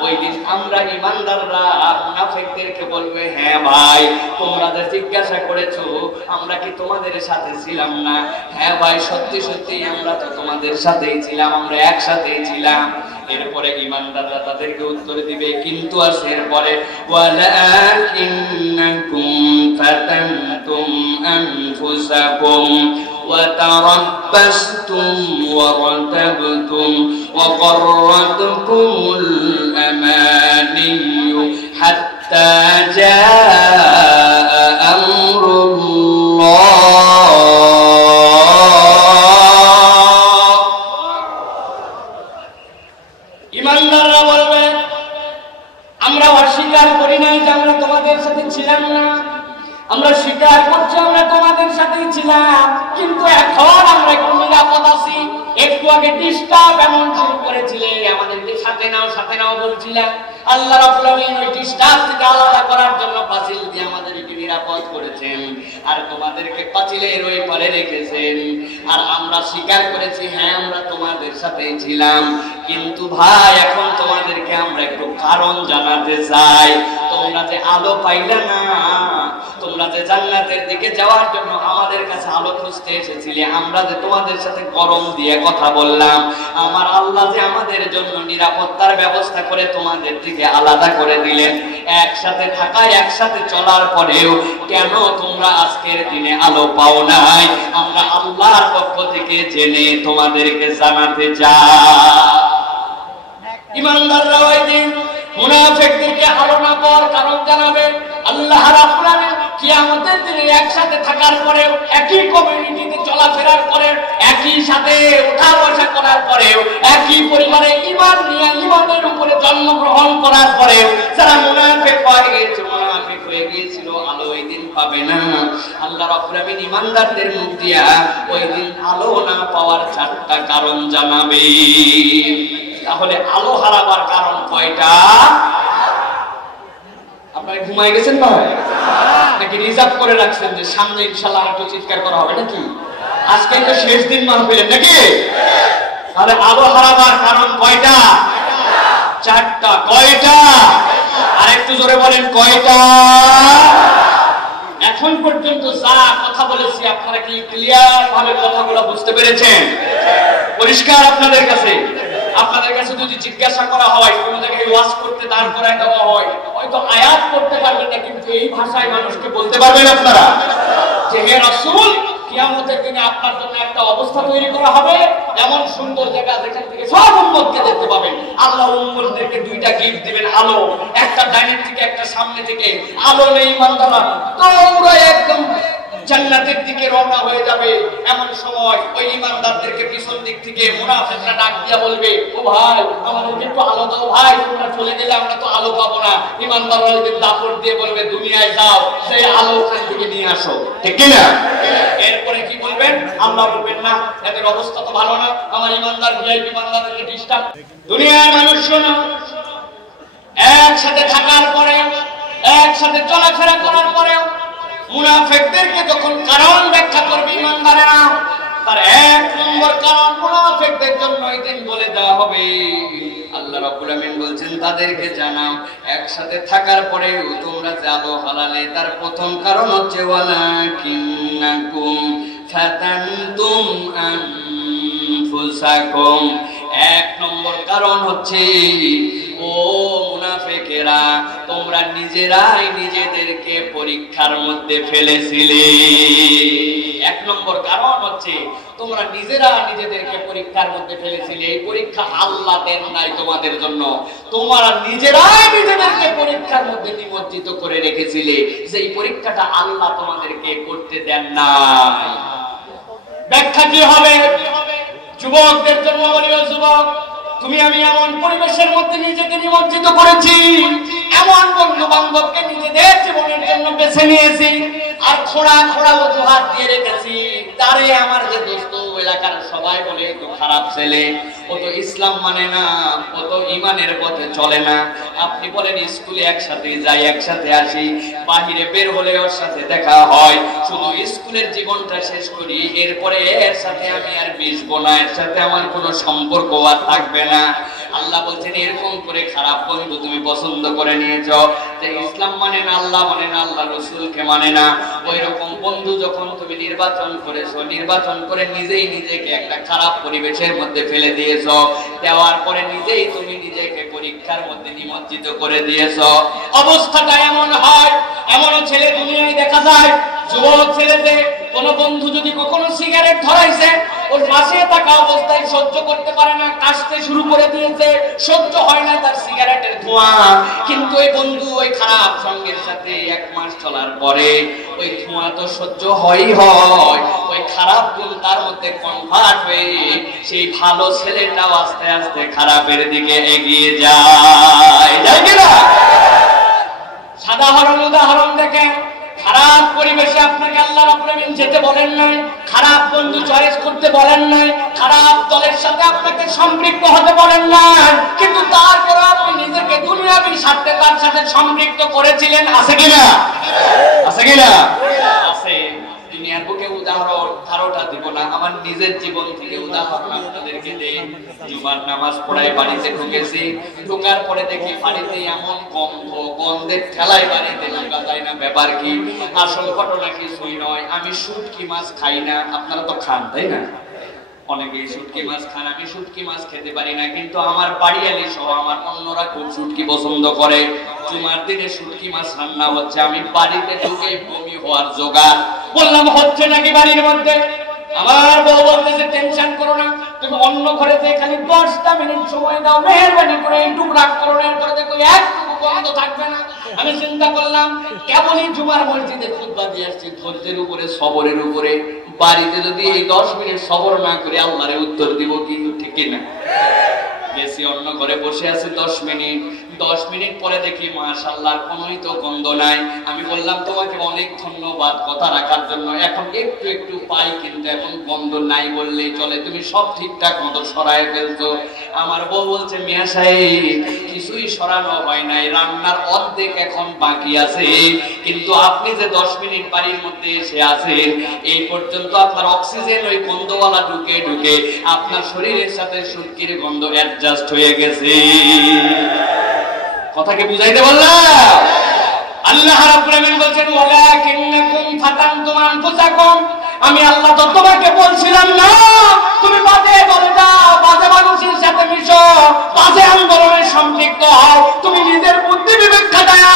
ওই দিন আমরা ইমানদাররা মুনাফিকদেরকে বলবে, হ্যাঁ ভাই তোমরা যে জিজ্ঞাসা করেছো আমরা কি তোমাদের সাথে ছিলাম না, হ্যাঁ ভাই সত্যি সত্যি আমরা তো তোমাদের সাথেই ছিলাম, আমরা একসাথেই ছিলাম। এরপরে ইমানদাররা তাদেরকে উত্তর দিবে, কিন্তু আর এরপরে ওয়ালাকিন্নাকুম ফাতানতুম আনফুসাকুম وتربصتم وارتبتم وغرتكم الأماني حتى جاء أمر الله। ইমানদাররা বলবে, আমরা অস্বীকার করি নাই যে আমরা তোমাদের সাথে ছিলাম না, আমরা স্বীকার করছি আমরা তোমাদের সাথেই ছিলাম, কিন্তু এখন আমরা একটু নিরাপদ আছি। একটু আগে ডিস্টার্ব এমন শুরু করেছিলে, আমাদেরকে সাথে নাও বলছিলাম। আল্লাহ রাব্বুল আমিন ওই ডিস্টার্ব থেকে আলাদা করার জন্য পাঁচিল দিয়ে আমাদেরকে নিরাপদ করেছেন, আর তোমাদেরকে পাঁচিলের ওই পারে রেখেছেন। আর আমরা স্বীকার করেছি, হ্যাঁ আমরা তোমাদের সাথেই ছিলাম, কিন্তু ভাই এখন তোমাদেরকে আমরা একটু কারণ জানাতে চাই। তোমরা যে আলো পাইলে না, তোমরা যে জান্নাতের দিকে যাওয়ার জন্য আমাদের কাছে আলো খুঁজতে এসেছিলে, আমরা যে তোমাদের সাথে গরম দিয়ে কথা বললাম, আমার আল্লাহ যে আমাদের জন্য নিরাপত্তার ব্যবস্থা করে তোমাদের থেকে আলাদা করে দিলেন, একসাথে থাকা একসাথে চলার পরেও কেন তোমরা আজকের দিনে আলো পাও নাই, আমরা আল্লাহর পক্ষ থেকে জেনে তোমাদেরকে জানাতে চাই। ইমানদাররা ওই দিন মুনাফিকদেরকে আলো না পাওয়ার কারণ জানাবে। আল্লাহ রাব্বুল আমিন কিয়ামতের দিনে একসাথে থাকার পরেও, একই কমিউনিটিতে চলাফেরার পরে, একই সাথে ওঠা বসা করার পরেও, একই পরিবারে ঈমান নিয়ে ঈমানের উপরে জন্মগ্রহণ করার পরেও যারা মুনাফিক হয়ে গিয়েছিল, আলো ওই দিন পাবে না। আল্লাহ রাব্বুল আমিন ঈমানদারদের মুখ দিয়া ওই দিন আলো না পাওয়ার 4টা কারণ জানাবে। তাহলে আলো হারাবার কারণ কয়টা? আপনারা ঘুমাই গেছেন ভাই, নাকি রিজার্ভ করে রাখছেন যে সামনে ইনশাআল্লাহ একটু চিৎকার করা হবে নাকি? আজকে তো শেষ দিন মাহফিলের নাকি? তাহলে আলো হারাবার কারণ কয়টা? 4টা। কয়টা? আর একটু জোরে বলেন কয়টা? এখন পর্যন্ত যা কথা বলেছি আপনারা কি ক্লিয়ার ভাবে কথাগুলো বুঝতে পেরেছেন? পরিষ্কার আপনাদের কাছে? আপনাদের কাছে যদি জিজ্ঞাসা করা হয়, কোন জায়গায় ওয়াজ করতে দাঁড় করায় দেওয়া হয়, হয়তো আয়াত পড়তে পারবেন না, কিন্তু এই ভাষায় মানুষকে বলতে পারবেন আপনারা যে হে রাসূল, কিয়ামতের দিনে আপনার জন্য একটা অবস্থা তৈরি করা হবে, এমন সুন্দর জায়গা যেখান থেকে সব উম্মতকে দেখতে পাবেন। আল্লাহ উম্মতদেরকে 2টা গিফট দিবেন, আলো, একটা ডাইনের থেকে একটা সামনে থেকে। আলো নেই ইমানদাররা তোমরা একদম জান্নাতের দিকে রওনা হয়ে যাবে। এমন সময় ওই ইমানদারদেরকে পিছন দিক থেকে মুনাফিকরা ডাক দিয়া বলবে, ও ভাই আমাদেরকে একটু আলো দাও ভাই, তোমরা চলে গেলে আমরা তো আলো পাবো না। ইমানদাররা ওদের দাপট দিয়ে বলবে, দুনিয়ায় যাও, সেই আলো ওখান থেকে নিয়ে আসো, ঠিক কি না? এরপরে কি বলবেন? আল্লাহ বলবেন, না এদের অবস্থা তো ভালো না, আমার ইমানদার ভিআইপি ইমানদারদেরকে ডিস্টার্ব। দুনিয়ার মানুষ শোনো, একসাথে থাকার পরে, একসাথে চলাফেরা করার পরেও মুনাফিকদেরকে যখন কারণ ব্যাখ্যা করবে ইমানদারেরা, তার 1 নম্বর কারণ মুনাফিকদের জন্য এদিন বলে দেওয়া হবে। আল্লাহ রাব্বুল আমিন বলছেন, তাদেরকে জানাও একসাথে থাকার পরেও তোমরা যে আলো হারালে, তার প্রথম কারণ হচ্ছে ওয়ালাকিন্নাকুম ফাতানতুম আনফুসাকুম। 1 নম্বর কারণ হচ্ছে ও মুনাফিকেরা, তোমরা নিজেরাই নিজেদেরকে পরীক্ষার মধ্যে ফেলেছিলে। এক নম্বর কারণ হচ্ছে তোমরা নিজেরা নিজেদেরকে পরীক্ষার মধ্যে ফেলেছিলে। এই পরীক্ষা আল্লাহ দেন নাই তোমাদের জন্য, তোমরা নিজেরাই নিজেদেরকে পরীক্ষার মধ্যে নিমজ্জিত করে রেখেছিলে। যেই পরীক্ষাটা আল্লাহ তোমাদেরকে করতে দেন না। ব্যাখ্যা কি হবে? যুবকদের জন্য বলিও, যুবক তুমি আমি এমন পরিবেশের মধ্যে নিজেকে নিমজ্জিত করেছি, এমন বন্ধু বান্ধবকে নিজেদের জীবনের জন্য বেছে নিয়েছি, আর খোড়া খোড়া অজুহাত দিয়ে রেখেছি। তারে আমার যে দোস্ত এলাকার সবাই বলে তো খারাপ ছেলে, ও তো ইসলাম মানে না, ও তো ইমানের পথে চলে না। আপনি বলেন স্কুলে একসাথে যাই, একসাথে আসি, বাহিরে বের হলে ওর সাথে দেখা হয়, শুধু স্কুলের জীবনটা শেষ করি, এরপরে এর সাথে আমি আর মিশবো না, এর সাথে আমার কোনো সম্পর্ক আর থাকবে না। আল্লাহ বলছেন এরকম করে খারাপ বন্ধু তুমি পছন্দ করে নিয়েছ, যে ইসলাম মানে না, আল্লাহ মানে না, আল্লাহ রসুলকে মানে না, ওই রকম বন্ধু যখন তুমি নির্বাচন করেছো, নির্বাচন করে নিজেই নিজেকে একটা খারাপ পরিবেশের মধ্যে ফেলে দিয়েছ, দেওয়ার পরে নিজেই তুমি নিজেকে পরীক্ষার মধ্যে নিমজ্জিত করে দিয়েছ। অবস্থাটা এমন হয়, এমন ছেলে দুনিয়ায় দেখা যায়, যুবক ছেলেতে কোন বন্ধু যদি কখনো সিগারেট ধরাইছে, ওর পাশে থাকা অবস্থায় সহ্য করতে পারে না, কাশতে শুরু করে দিয়েছে, সহ্য হয় না তার সিগারেটের ধোঁয়া। কিন্তু ওই বন্ধু ওই খারাপ সঙ্গের সাথে এক মাস চলার পরে ওই ধোঁয়া তো সহ্য হয়ই হয়, ওই খারাপ গুণ তার মধ্যে কনভার্ট হয়ে সেই ভালো ছেলেটাও আস্তে আস্তে খারাপের দিকে এগিয়ে যায়, যায় কিনা? সাধারণ উদাহরণ দেখেন, খারাপ পরিবেশে আপনাকে আল্লাহ রাব্বুল আলামিন যেতে বলেন নাই, খারাপ বন্ধু চয়েস করতে বলেন নাই, খারাপ দলের সাথে আপনাকে সম্পৃক্ত হতে বলেন নাই, কিন্তু তারপরে আপনি নিজেকে দুনিয়াবি স্বার্থে তার সাথে সম্পৃক্ত করেছিলেন। আছে কিনা? আছে কিনা? আছে। দুনিয়ার বুকে উদাহরণ ধারোটা দিব না, আমার নিজের জীবন থেকে উদাহরণ আপনাদেরকে দেই। জুমার নামাজ পড়ায় বাড়িতে ঢুকেছি, ঢোকার পরে দেখি বাড়িতে এমন গন্ধ, গন্ধের ঠেলায় বাড়িতে ঢোকা যায় না। ব্যাপার কি? আসল ঘটনা কিছুই নয়, আমি শুটকি মাছ খাই না, আপনারা তো খান তাই না? অনেকেই শুটকি মাছ খান, আমি শুটকি মাছ খেতে পারি না, কিন্তু আমার বাড়িয়ালি সহ আমার অন্যরা খুব শুটকি পছন্দ করে। জুমার দিনে শুটকি মাছ রান্না হচ্ছে, আমি বাড়িতে ঢুকে বমি হওয়ার জোগাড়। বললাম হচ্ছে নাকি বাড়ির মধ্যে? আমার বউ বলতেছে টেনশন করো না, তুমি অন্য ঘরে যে খালি 10টা মিনিট সময় দাও, মেহেরবানি করে একটু রাগ করো না, এরপরে দেখো একটুকু গন্ধ থাকবে না। আমি চিন্তা করলাম কেবলই জুমার মসজিদে খুতবা দিয়ে আসছি, ধৈর্যের উপরে সবরের উপরে, বাড়িতে যদি এই 10 মিনিট সবর না করে আল্লাহরে উত্তর দিব কি? ঠিক না? গেছি অন্য ঘরে বসে আছি 10 মিনিট, 10 মিনিট পরে দেখি মাশাআল্লাহ কোনোই তো গন্ধ নাই। আমি বললাম তোমাকে অনেক ধন্যবাদ কথা রাখার জন্য, এখন একটু একটু পাই কিন্তু এখন গন্ধ নাই বললেই চলে, তুমি সব ঠিকঠাক মতো সরায় ফেলছো। আমার বউ বলছে মিয়া সাহেব কিছুই সরানো হয় নাই, রান্নার অর্ধেক এখন বাকি আছে, কিন্তু আপনি যে 10 মিনিট বাড়ির মধ্যে এসে আছেন এই পর্যন্ত আপনার অক্সিজেন ওই গন্ধওয়ালা ঢুকে ঢুকে আপনার শরীরের সাথে শুটকির গন্ধ অ্যাডজাস্ট হয়ে গেছে। কথাকে বুঝাইতে বললাম? আল্লাহ রাব্বুল আলামিন বলেন ওয়ালাকিন্নাকুম ফাতানতুম আনফুসাকুম, আমি আল্লাহ তো তোমাকে বলছিলাম না তুমি বাজে বলে যাও, বাজে মানুষের সাথে মিশো, বাজে আন্দোলনে সম্পৃক্ত হও, তুমি নিজের বুদ্ধি বিবেক খাটায়া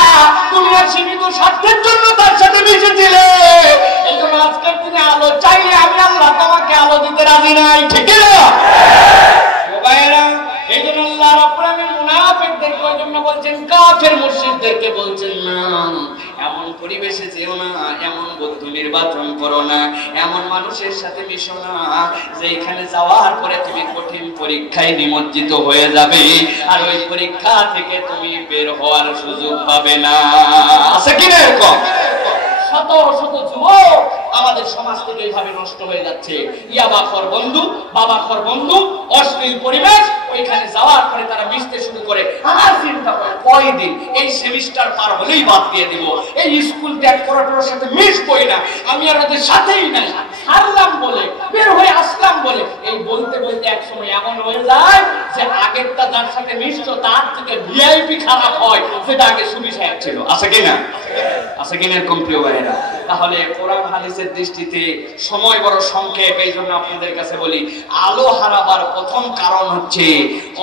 দুনিয়ার সীমিত স্বার্থের জন্য তার সাথে মিশেছিলে। এইজন্য আজকের দিনে আলো চাইলে আমি আল্লাহ তোমাকে আলো দিতে রাজি নাই। ঠিক না? ভাইরা, এইজন্য আল্লাহ রাব্বুল আলামিন মুনাফিকদেরকে ওই জন্য বলছেন, কাফের মুশরিকদেরকে বলছেন না এমন পরিবেশে যেও না, এমন বন্ধু নির্বাচন করো না, এমন মানুষের সাথে মিশো না যেখানে যাওয়ার পরে তুমি কঠিন পরীক্ষায় নিমজ্জিত হয়ে যাবে, আর ওই পরীক্ষা থেকে তুমি বের হওয়ার সুযোগ পাবে না। আছে কি না এরকম? শত শত যুবক আমাদের সমাজ থেকে এইভাবে নষ্ট হয়ে যাচ্ছে। ইয়াবাখর বন্ধু, বাবাখর বন্ধু, অশ্লীল পরিবেশ, ওইখানে যাওয়ার পরে তারা মিশতে শুরু করে। আর চিন্তা করে কয়দিন এই সেমিস্টার পার হলেই বাদ দিয়ে দিব, এই স্কুল ত্যাগ করার সাথে মিশবই না, আমি আর ওদের সাথেই নাই, ছাড়লাম বলে বের হয়ে আসলাম বলে, এই বলতে বলতে একসময় এমন হয়ে যায় যে আগেরটা যার সাথে মিশতো তার থেকে ভিআইপি খারাপ হয় সেটা আগে সুবি সাহেব ছিল। আছে কিনা? আছে কিনা এরকম প্রিয় ভাইরা? তাহলে কোরআন হাদিসের দৃষ্টিতে সময় বড় সংক্ষেপ, এই জন্য আপনাদের কাছে বলি আলো হারাবার প্রথম কারণ হচ্ছে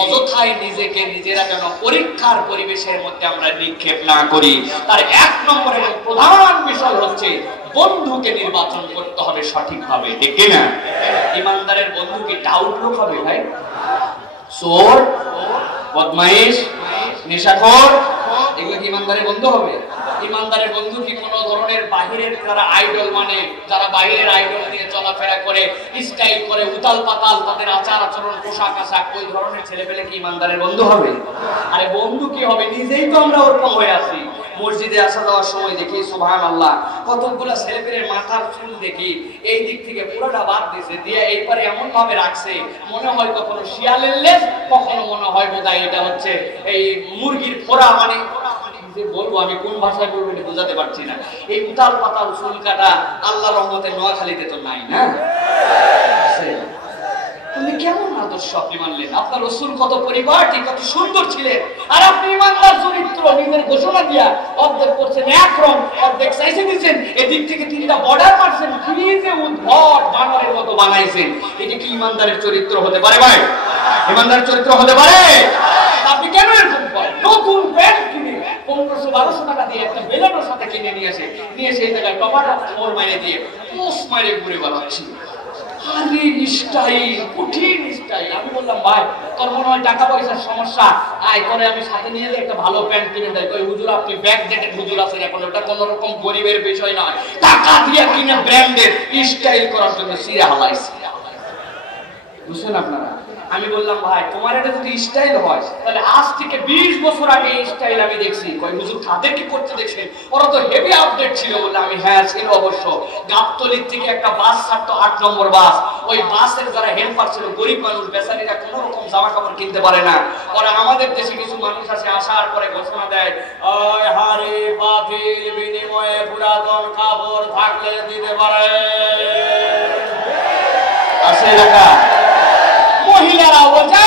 অযথায় নিজেকে নিজেরা যেন পরীক্ষার পরিবেশের মধ্যে আমরা নিক্ষেপ না করি। তার এক নম্বরের প্রধান বিষয় হচ্ছে বন্ধুকে নির্বাচন করতে হবে সঠিকভাবে, ঠিক কিনা? ইমানদারের বন্ধু কি টাউট লোক হবে ভাই? চোর, বদমাইশ, নেশাখোর, এগুলো কি ইমানদারের বন্ধু হবে? ইমানদারের বন্ধু কি কোন ধরনের বাহিরের যারা আইডল, মানে যারা বাহিরের আইডল নিয়ে চলাফেরা করে, স্টাইল করে, উতাল পাতাল তাদের আচার আচরণ, পোশাক আশাক, ওই ধরনের ছেলেপেলে কি ইমানদারের বন্ধু হবে? আরে বন্ধু কি হবে? নিজেই তো আমরা ওরকম হয়ে আছি। মসজিদে আসা যাওয়ার সময় দেখি সুবহানাল্লাহ কতগুলো ছেলেপেলের মাথার চুল দেখি এই দিক থেকে পুরোটা বাদ দিছে, দিয়ে এইবারে এমন ভাবে রাখছে মনে হয় কখনো শিয়ালের লেজ, কখনো মনে হয় বোধহয় এটা হচ্ছে এই মুরগির ফোড়া, মানে বলবো আমি কোন ভাষায় বলবো এটা বোঝাতে পারছি না। এই উতাল পাতাল চুল কাটা আল্লাহর রহমতে নোয়াখালীতে তো নাই, না? তুমি কেমন আদর্শ আপনি মানলেন? আপনার রাসূল কত পরিবারটি কত সুন্দর ছিলেন, আর আপনি ইমানদার চরিত্র নিজের ঘোষণা দিয়া অর্ধেক করছেন একরকম, অর্ধেক চাইছে দিচ্ছেন, এদিক থেকে তিনটা বর্ডার মারছেন, কি যে উদ্ভট বানরের মতো বানাইছেন। এটা কি ইমানদারের চরিত্র হতে পারে ভাই? ইমানদারের চরিত্র হতে পারে? আপনি কেন এরকম করেন? নতুন প্যান্ট কিনে 1500-1200 টাকা দিয়ে একটা বেলানোর সাথে কিনে নিয়ে এসে এই জায়গায় টমাটো মোড় মাইরে দিয়ে পোস মাইরে ঘুরে বেড়াচ্ছি। আরে স্টাইল, কঠিন স্টাইল। আমি বললাম ভাই তোর মনে হয় টাকা পয়সার সমস্যা, আয় করে আমি সাথে নিয়ে যাই একটা ভালো প্যান্ট কিনে দেয়। কই হুজুর আপনি ব্যাক ডেটেড হুজুর আছেন এখন, ওটা কোন রকম গরিবের বিষয় নয়, টাকা দিয়ে কিনে ব্র্যান্ডের স্টাইল করার জন্য সিরা হালাইছে। বুঝছেন আপনারা? আমি বললাম ভাই তোমার এটা যদি স্টাইল হয় তাহলে আজ থেকে 20 বছর আগে এই স্টাইল আমি দেখছি। কই হুজুর তাদের কি করতে দেখছেন? ওরা তো হেভি আপডেট ছিল। বলে আমি হ্যাঁ ছিল অবশ্য। গাবতলীর থেকে একটা বাস ছাড়তো 8 নম্বর বাস, ওই বাসের যারা হেল্পার ছিল গরিব মানুষ, বেচারীরা কোনো রকম জামা কাপড় কিনতে পারে না। ওরা আমাদের দেশে কিছু মানুষ আছে আসার পরে ঘোষণা দেয় ওই হারে বাতিল বিনিময়ে পুরাতন কাপড় থাকলে দিতে পারে। আসে এলাকা মহিলারা বলছে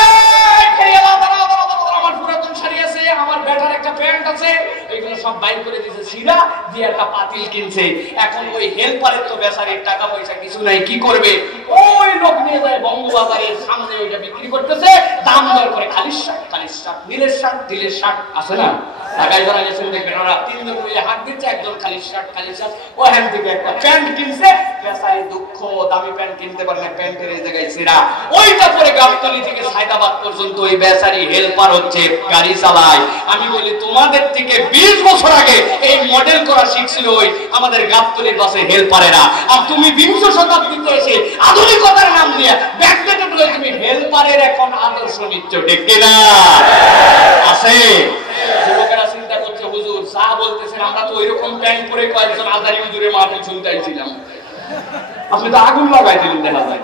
আমার পুরাতন শাড়ি আছে, আমার বেটার একটা প্যান্ট আছে, এগুলো সব বাইর করে দিয়েছে, সিরা দিয়ে একটা পাতিল কিনছে। এখন ওই হেল্পারের তো বেচারির টাকা পয়সা কিছু নাই, কি করবে? ওই লোক নিয়ে যায় বঙ্গবাজারের সামনে ওইটা বিক্রি করতেছে, দাম দর করে খালি শার্ট, নীলের শার্ট আছে না ঢাকায় যারা গেছেন দেখবেন ওরা 3 জন মিলে হাত দিচ্ছে, একজন খালি শার্ট, ও হ্যান থেকে একটা প্যান্ট কিনছে, বেচারি দুঃখ, দামি প্যান্ট কিনতে পারে না, প্যান্টের এই জায়গায় ছিঁড়া। ওইটা পরে গাবতলী থেকে সায়দাবাদ পর্যন্ত ওই বেচারি হেল্পার হচ্ছে গাড়ি চালায়। আমি বলি তোমাদের থেকে 20 বছর আগে এই মডেল করা শিখছিল ওই আমাদের গাবতলীর বাসে হেল্পারেরা, আর তুমি 20 শতাব্দীতে এসে আধুনিকতার নাম দিয়ে ব্যাকডেটেড হয়ে তুমি হেল্পারের এখন আদর্শ নিচ্ছ, ঠিক কিনা? আছে যুবকেরা চিন্তা করছে হুজুর যা বলতেছেন আমরা তো ওইরকম প্যান্ট পরে কয়েকজন আজারি হুজুরের মাহফিল শুনতেছিলাম, আপনি তো আগুন লাগাই দিলেন। দেখা যায়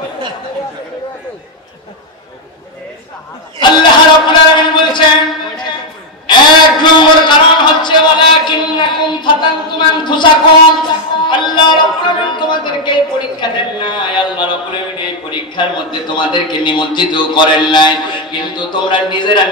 আল্লাহ রাব্বুল আলামিন বলেছেন 1 নম্বর কারণ হচ্ছে ওয়ালাকিন্নাকুম ফাতানতুম আনফুসাকুম। আল্লাহ রাব্বুল আলামিন তোমাদেরকে পরীক্ষা দেন নাই, আল্লাহ রাব্বুল আলামিন এই পরীক্ষার মধ্যে তোমাদেরকে নিমজ্জিত করেন নাই, কিন্তু তোমরা নিজেরা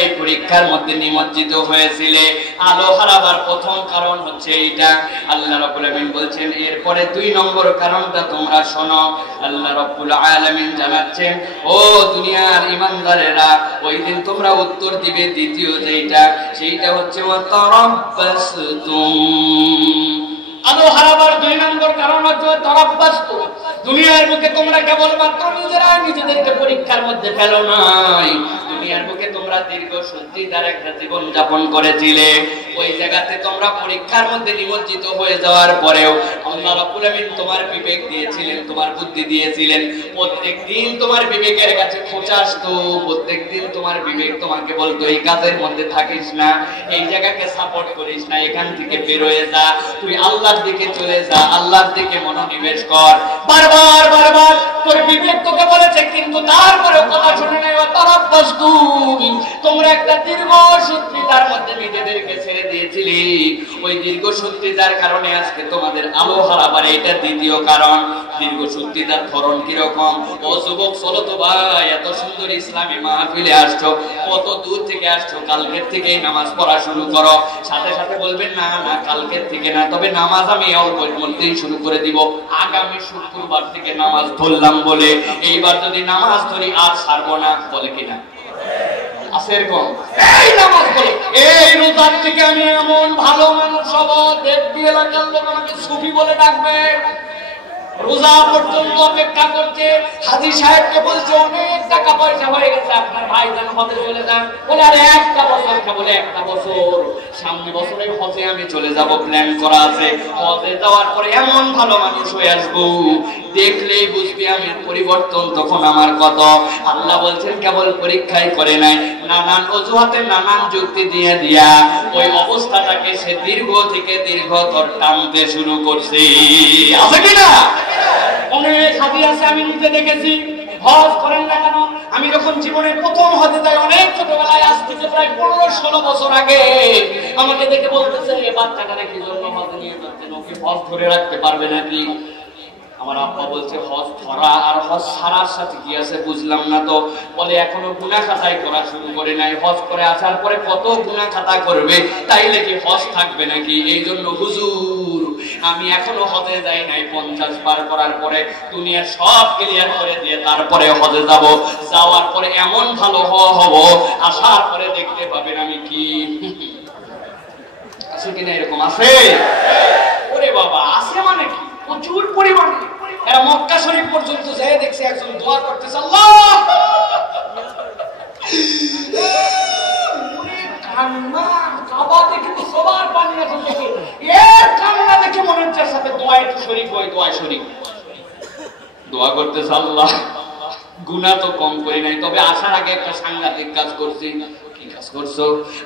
এই পরীক্ষার মধ্যে নিমজ্জিত হয়েছিলে। আলো হারাবার প্রথম কারণ হচ্ছে এইটা। আল্লাহ রাব্বুল আলামিন বলছেন এরপরে 2 নম্বর কারণটা তোমরা শোনো। আল্লাহ রাব্বুল আলামিন জানাচ্ছেন ও দুনিয়ার ঈমানদারেরা, ওই দিন তোমরা উত্তর দিবে দ্বিতীয় যেটা, সেইটা হচ্ছে ওয়াতারাব্বাসতুম। আলো হারাবার 2 নম্বর কারণ হচ্ছে তারাব্বাসতুম। দুনিয়ার বুকে তোমরা কেবলমাত্র নিজেরা নিজেদেরকে পরীক্ষার মধ্যে ফেলো নাই, দুনিয়ার বুকে তোমরা দীর্ঘ সত্যিকার একটা জীবন যাপন করেছিলে। ওই জায়গাতে তোমরা পরীক্ষার মধ্যে নিমজ্জিত হয়ে যাওয়ার পরেও আল্লাহ রাব্বুল আলামিন তোমার বিবেক দিয়েছিলেন, তোমার বুদ্ধি দিয়েছিলেন। প্রত্যেকদিন তোমার বিবেকের কাছে খোঁচা আসতো, প্রত্যেকদিন তোমার বিবেক তোমাকে বলতো এই কাজের মধ্যে থাকিস না, এই জায়গাকে সাপোর্ট করিস না, এখান থেকে বের হয়ে যা, তুই আল্লাহর দিকে চলে যা, আল্লাহর দিকে মনোনিবেশ কর। বারবার তোর বিবেক তোকে বলেছে, কিন্তু তারপরেও কথা শুনে নাই। তোমরা একটা দীর্ঘ সূত্রিতার মধ্যে নিজেদেরকে ছেড়ে দিয়েছিলে, ওই দীর্ঘ সূত্রিতার কারণে আজকে তোমাদের আলো হারাবার এটা দ্বিতীয় কারণ। দীর্ঘ সূত্রিতার ধরন কিরকম? ও যুবক, চলো তো ভাই, এত সুন্দর ইসলামী মাহফিলে আসছো, কত দূর থেকে আসছো, কালকের থেকেই নামাজ পড়া শুরু করো। সাথে সাথে বলবেন না না কালকের থেকে না, তবে নামাজ আমি অল্পের মধ্যেই শুরু করে দিব, আগামী শুক্রবার থেকে নামাজ ধরলাম বলে এইবার যদি নামাজ ধরি আর ছাড়বো না, বলে কিনা? এই নামাজ বলে এই রোজার থেকে আমি এমন ভালো মানুষ হব, দেখবি এলাকার লোক আমাকে সুফি বলে ডাকবে। রোজা পর্যন্ত অপেক্ষা করছে, হাজী সাহেবকে বলছে অনেক টাকা পয়সা হয়ে গেছে, আপনার ভাই যেন হজে চলে যান। বলে আরে একটা বছর, বলে একটা বছর, সামনে বছরে হজে আমি চলে যাব, প্ল্যান করা আছে। হজে যাওয়ার পরে এমন ভালো মানুষ হয়ে আসবো, দেখলেই বুঝবি আমি পরিবর্তন তখন আমার কত। আল্লাহ বলছেন কেবল পরীক্ষাই করে নাই, নানান অজুহাতে নানান যুক্তি দিয়ে দিয়া ওই অবস্থাটাকে সে দীর্ঘ থেকে দীর্ঘতর টানতে শুরু করছে। আছে কিনা? অনেক হাজি আছে, আমি নিজে দেখেছি। হজ করেন না কেন? আমি যখন জীবনের প্রথম হজে যাই, অনেক ছোটবেলায়, আজ থেকে প্রায় 15-16 বছর আগে, আমাকে দেখে বলতেছে এ বাচ্চাটারে কি জন্য হজে নিয়ে যাচ্ছেন, ওকে হজ ধরে রাখতে পারবে নাকি? আমার আব্বা বলছে হজ ধরা আর হজ ছাড়ার সাথে কি আছে বুঝলাম না তো। বলে এখনো গুনাহ খাতাই করা শুরু করে নাই, হজ করে আসার পরে কত গুনাহ খাতা করবে, তাইলে কি হজ থাকবে নাকি? এই জন্য হুজুর আমি এখনো হজে যাই নাই, 50 পার করার পরে দুনিয়ার সব ক্লিয়ার করে দিয়ে তারপরে হজে যাব। যাওয়ার পরে এমন ভালো হব, আসার পরে দেখতে পাবেন আমি কি। আছে কিনা এরকম? আছে? ওরে বাবা, আছে মানে কি প্রচুর পরিমাণে। এরা মক্কা শরীফ পর্যন্ত যেয়ে দেখছে একজন দোয়া করতেছে, আল্লাহ কান্না, কাবা দেখে তো সবার পানি এখন দেখে, এর কান্না দেখে মনে হচ্ছে সাথে দোয়া একটু শরীফ হয়, দোয়া শরীফ দোয়া করতেছে আল্লাহ গুনাহ তো কম করি নাই, তবে আসার আগে একটা সাংঘাতিক কাজ করছি। কাজ করছো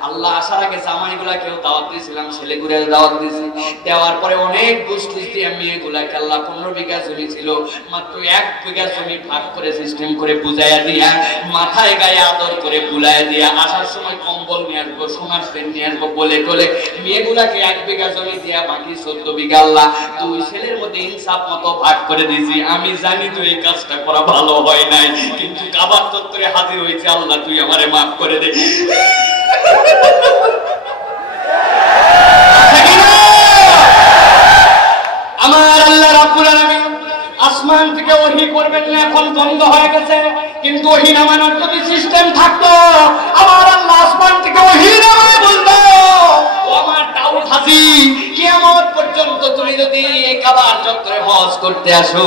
আল্লাহ, আসার আগে জামাইগুলাকেও দাওয়াত দিয়েছিলাম, ছেলেগুলাকে দাওয়াত দিয়েছি। দেওয়ার পরে অনেক বুঝতেছি মেয়েগুলাকে আল্লাহ 15 বিঘা জমি ছিল, মাত্র 1 বিঘা জমি ভাগ করে সিস্টেম করে বুঝাইয়া দিয়া, মাথায় গায়ে আদর করে বুলাইয়া দিয়া, আসার সময় কম্বল নিয়ে আসবো, সোনার সেন নিয়ে আসবো বলে টলে মেয়েগুলাকে 1 বিঘা জমি দিয়া বাকি 14 বিঘা আল্লাহ 2 ছেলের মধ্যে ইনসাফ মতো ভাগ করে দিয়েছি। আমি জানি তো এই কাজটা করা ভালো হয় নাই, কিন্তু কাবার চত্বরে হাজির হয়েছে, আল্লাহ তুই আমারে মাফ করে দে। আমার আল্লাহ রাব্বুল আলামিন আসমান থেকে ওহী করবেন না, এখন বন্ধ হয়ে গেছে, কিন্তু ওহী নামানোর যদি সিস্টেম থাকতো, আমার আল্লাহ আসমান থেকে ওহী নামায় বলতো, ও আমার দাউদ হাজী, কিয়ামত পর্যন্ত তুমি যদি এই কাবার চত্বরে হজ করতে আসো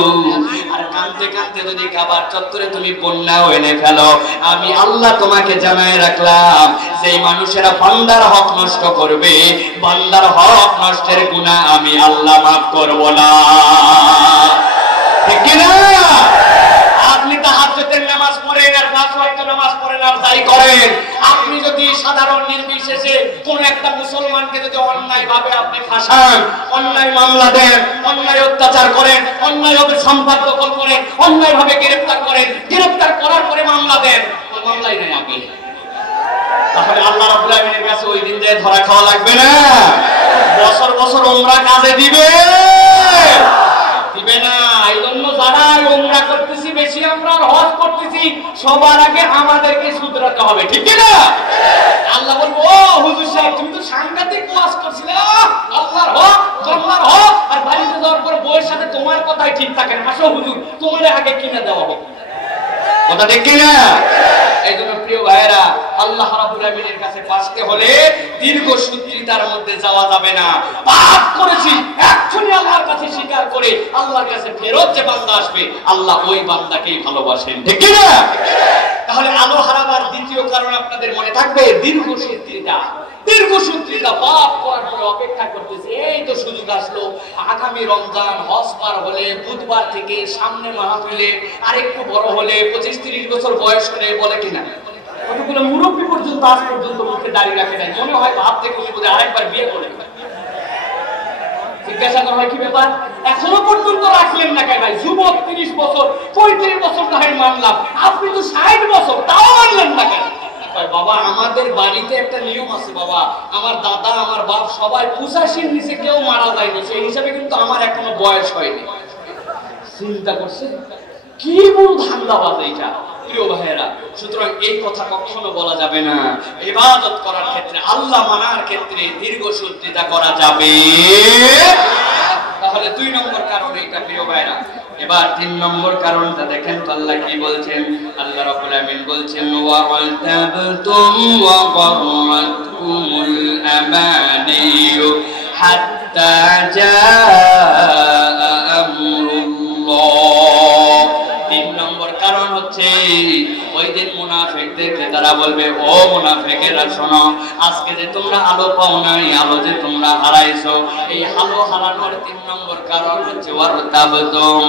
আর কাঁদতে কাঁদতে যদি কাবার চত্বরে তুমি বন্যাও এনে ফেলো, আমি আল্লাহ তোমাকে জানায় রাখলাম, যেই মানুষেরা বান্দার হক নষ্ট করবে, বান্দার হক নষ্টের গুনাহ আমি আল্লাহ মাফ করব না। ঠিক কি না? আপনি তাহাজ্জুদের নামাজ পড়েন আর 5 ওয়াক্ত নামাজ পড়েন আর যাই করেন, আপনি যদি সাধারণ নির্বিশেষে কোন একটা মুসলমানকে যদি অন্যায় ভাবে আপনি ফাঁসান, অন্যায় মামলা দেন, অন্যায় অত্যাচার করেন, অন্যায় ভাবে সম্পদ দখল করেন, অন্যায় ভাবে গ্রেফতার করেন, গ্রেফতার করার পরে মামলা দেন, ওই মামলাই নেই আগে, তাহলে আল্লাহ রাব্বুল আলামিনের কাছে ওই দিন যায় ধরা খাওয়া লাগবে না? বছর বছর উমরা কাজে দিবে দিবে না? এই জন্য যারা উমরা করতেছি বেশি, আমরা হজ করতেছি, সবার আগে আমাদেরকে শুধরাতে হবে। ঠিক না? আল্লাহ বলবো, ও হুজুর সাহেব তুমি তো সাংঘাতিক ওয়াজ করছিলে, আল্লাহর হক আল্লাহর হক, আর বাড়িতে যাওয়ার পর বউয়ের সাথে তোমার কথাই ঠিক থাকে না, আসো হুজুর তোমার আগে কিনে দেওয়া হবে। কথা ঠিক কিনা? এই জন্য প্রিয় ভাইয়েরা, আল্লাহ রাব্বুল আলামিনের কাছে বাঁচতে হলে দীর্ঘ সূত্রিতার মধ্যে যাওয়া যাবে না। পাপ করেছি এক্ষুনি আল্লাহর কাছে স্বীকার করে আল্লাহর কাছে ফেরত যে বান্দা আসবে, আল্লাহ ওই বান্দাকেই ভালোবাসেন। ঠিক কি না? তাহলে আলো হারাবার দ্বিতীয় কারণ আপনাদের মনে থাকবে দীর্ঘ সূত্রিতা। দীর্ঘ সূত্রিতা, পাপ করার পরে অপেক্ষা করতেছে, এই তো সুযোগ আসলো, আগামী রমজান হজ পার হলে, বুধবার থেকে সামনে মাহফিলে আরেকটু বড় হলে, 25-30 বছর বয়স হলে, বলে কিনা কতগুলো মুরব্বী পর্যন্ত আজ পর্যন্ত মুখে দাঁড়িয়ে রাখে নাই, মনে হয় ভাব থেকে উনি বোধহয় আরেকবার বিয়ে করে। জিজ্ঞাসা করা হয় কি ব্যাপার, এখনো পর্যন্ত রাখলেন না কেন ভাই? যুবক 30 বছর 35 বছর না হয় মানলাম, আপনি তো 60 বছর, তাও মানলেন না কেন? বাবা আমাদের বাড়িতে একটা নিয়ম আছে বাবা, আমার দাদা আমার বাপ সবাই 85-র নিচে কেউ মারা যায়নি, সেই হিসাবে কিন্তু আমার এখনো বয়স হয়নি। চিন্তা করছে কি বড় ধান্দাবাজ এইটা প্রিয় ভাইয়েরা। সুতরাং এই কথা কখনো বলা যাবে না। ইবাদত করার ক্ষেত্রে, আল্লাহ মানার ক্ষেত্রে দীর্ঘসূত্রিতা করা যাবে। তাহলে 2 নম্বর কারণ এইটা প্রিয় ভাইয়েরা। এবার 3 নম্বর কারণটা দেখেন তো আল্লাহ কি বলছেন। আল্লাহ রাব্বুল আমিন বলছেন ওয়া আলতাবতুম ওয়া গররাতকুমুল আমানিয়ু হাত্তা জাআ আমরুল্লাহ। 3 নম্বর কারণ হচ্ছে ওই দিন মুনাফিকদেরকে তারা বলবে, ও মুনাফিকেরা শোনো, আজকে যে তোমরা আলো পাও নাই, আলো যে তোমরা হারাইছো, এই আলো হারানোর 3 নম্বর কারণ হচ্ছে ওয়ারতাবতুম।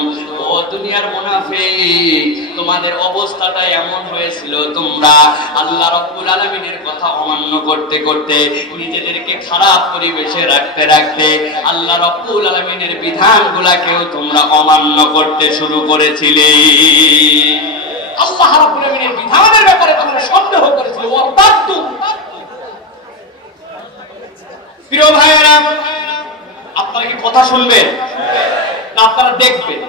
ও দুনিয়ার মুনাফিক, তোমাদের অবস্থাটা এমন হয়েছিল, তোমরা আল্লাহ রাব্বুল আলামিনের কথা অমান্য করতে করতে, নিজেদেরকে খারাপ পরিবেশে রাখতে রাখতে আল্লাহ রাব্বুল আলামিনের বিধানগুলোকেও তোমরা অমান্য করতে শুরু করেছিলে। আল্লাহ রাব্বুল আলামিনের বিধানের ব্যাপারে তোমরা সন্দেহ করেছিলে। ওয়ারতাবতুম। প্রিয় ভাইয়েরা, আপনারা কি কথা শুনবেন না আপনারা দেখবেন?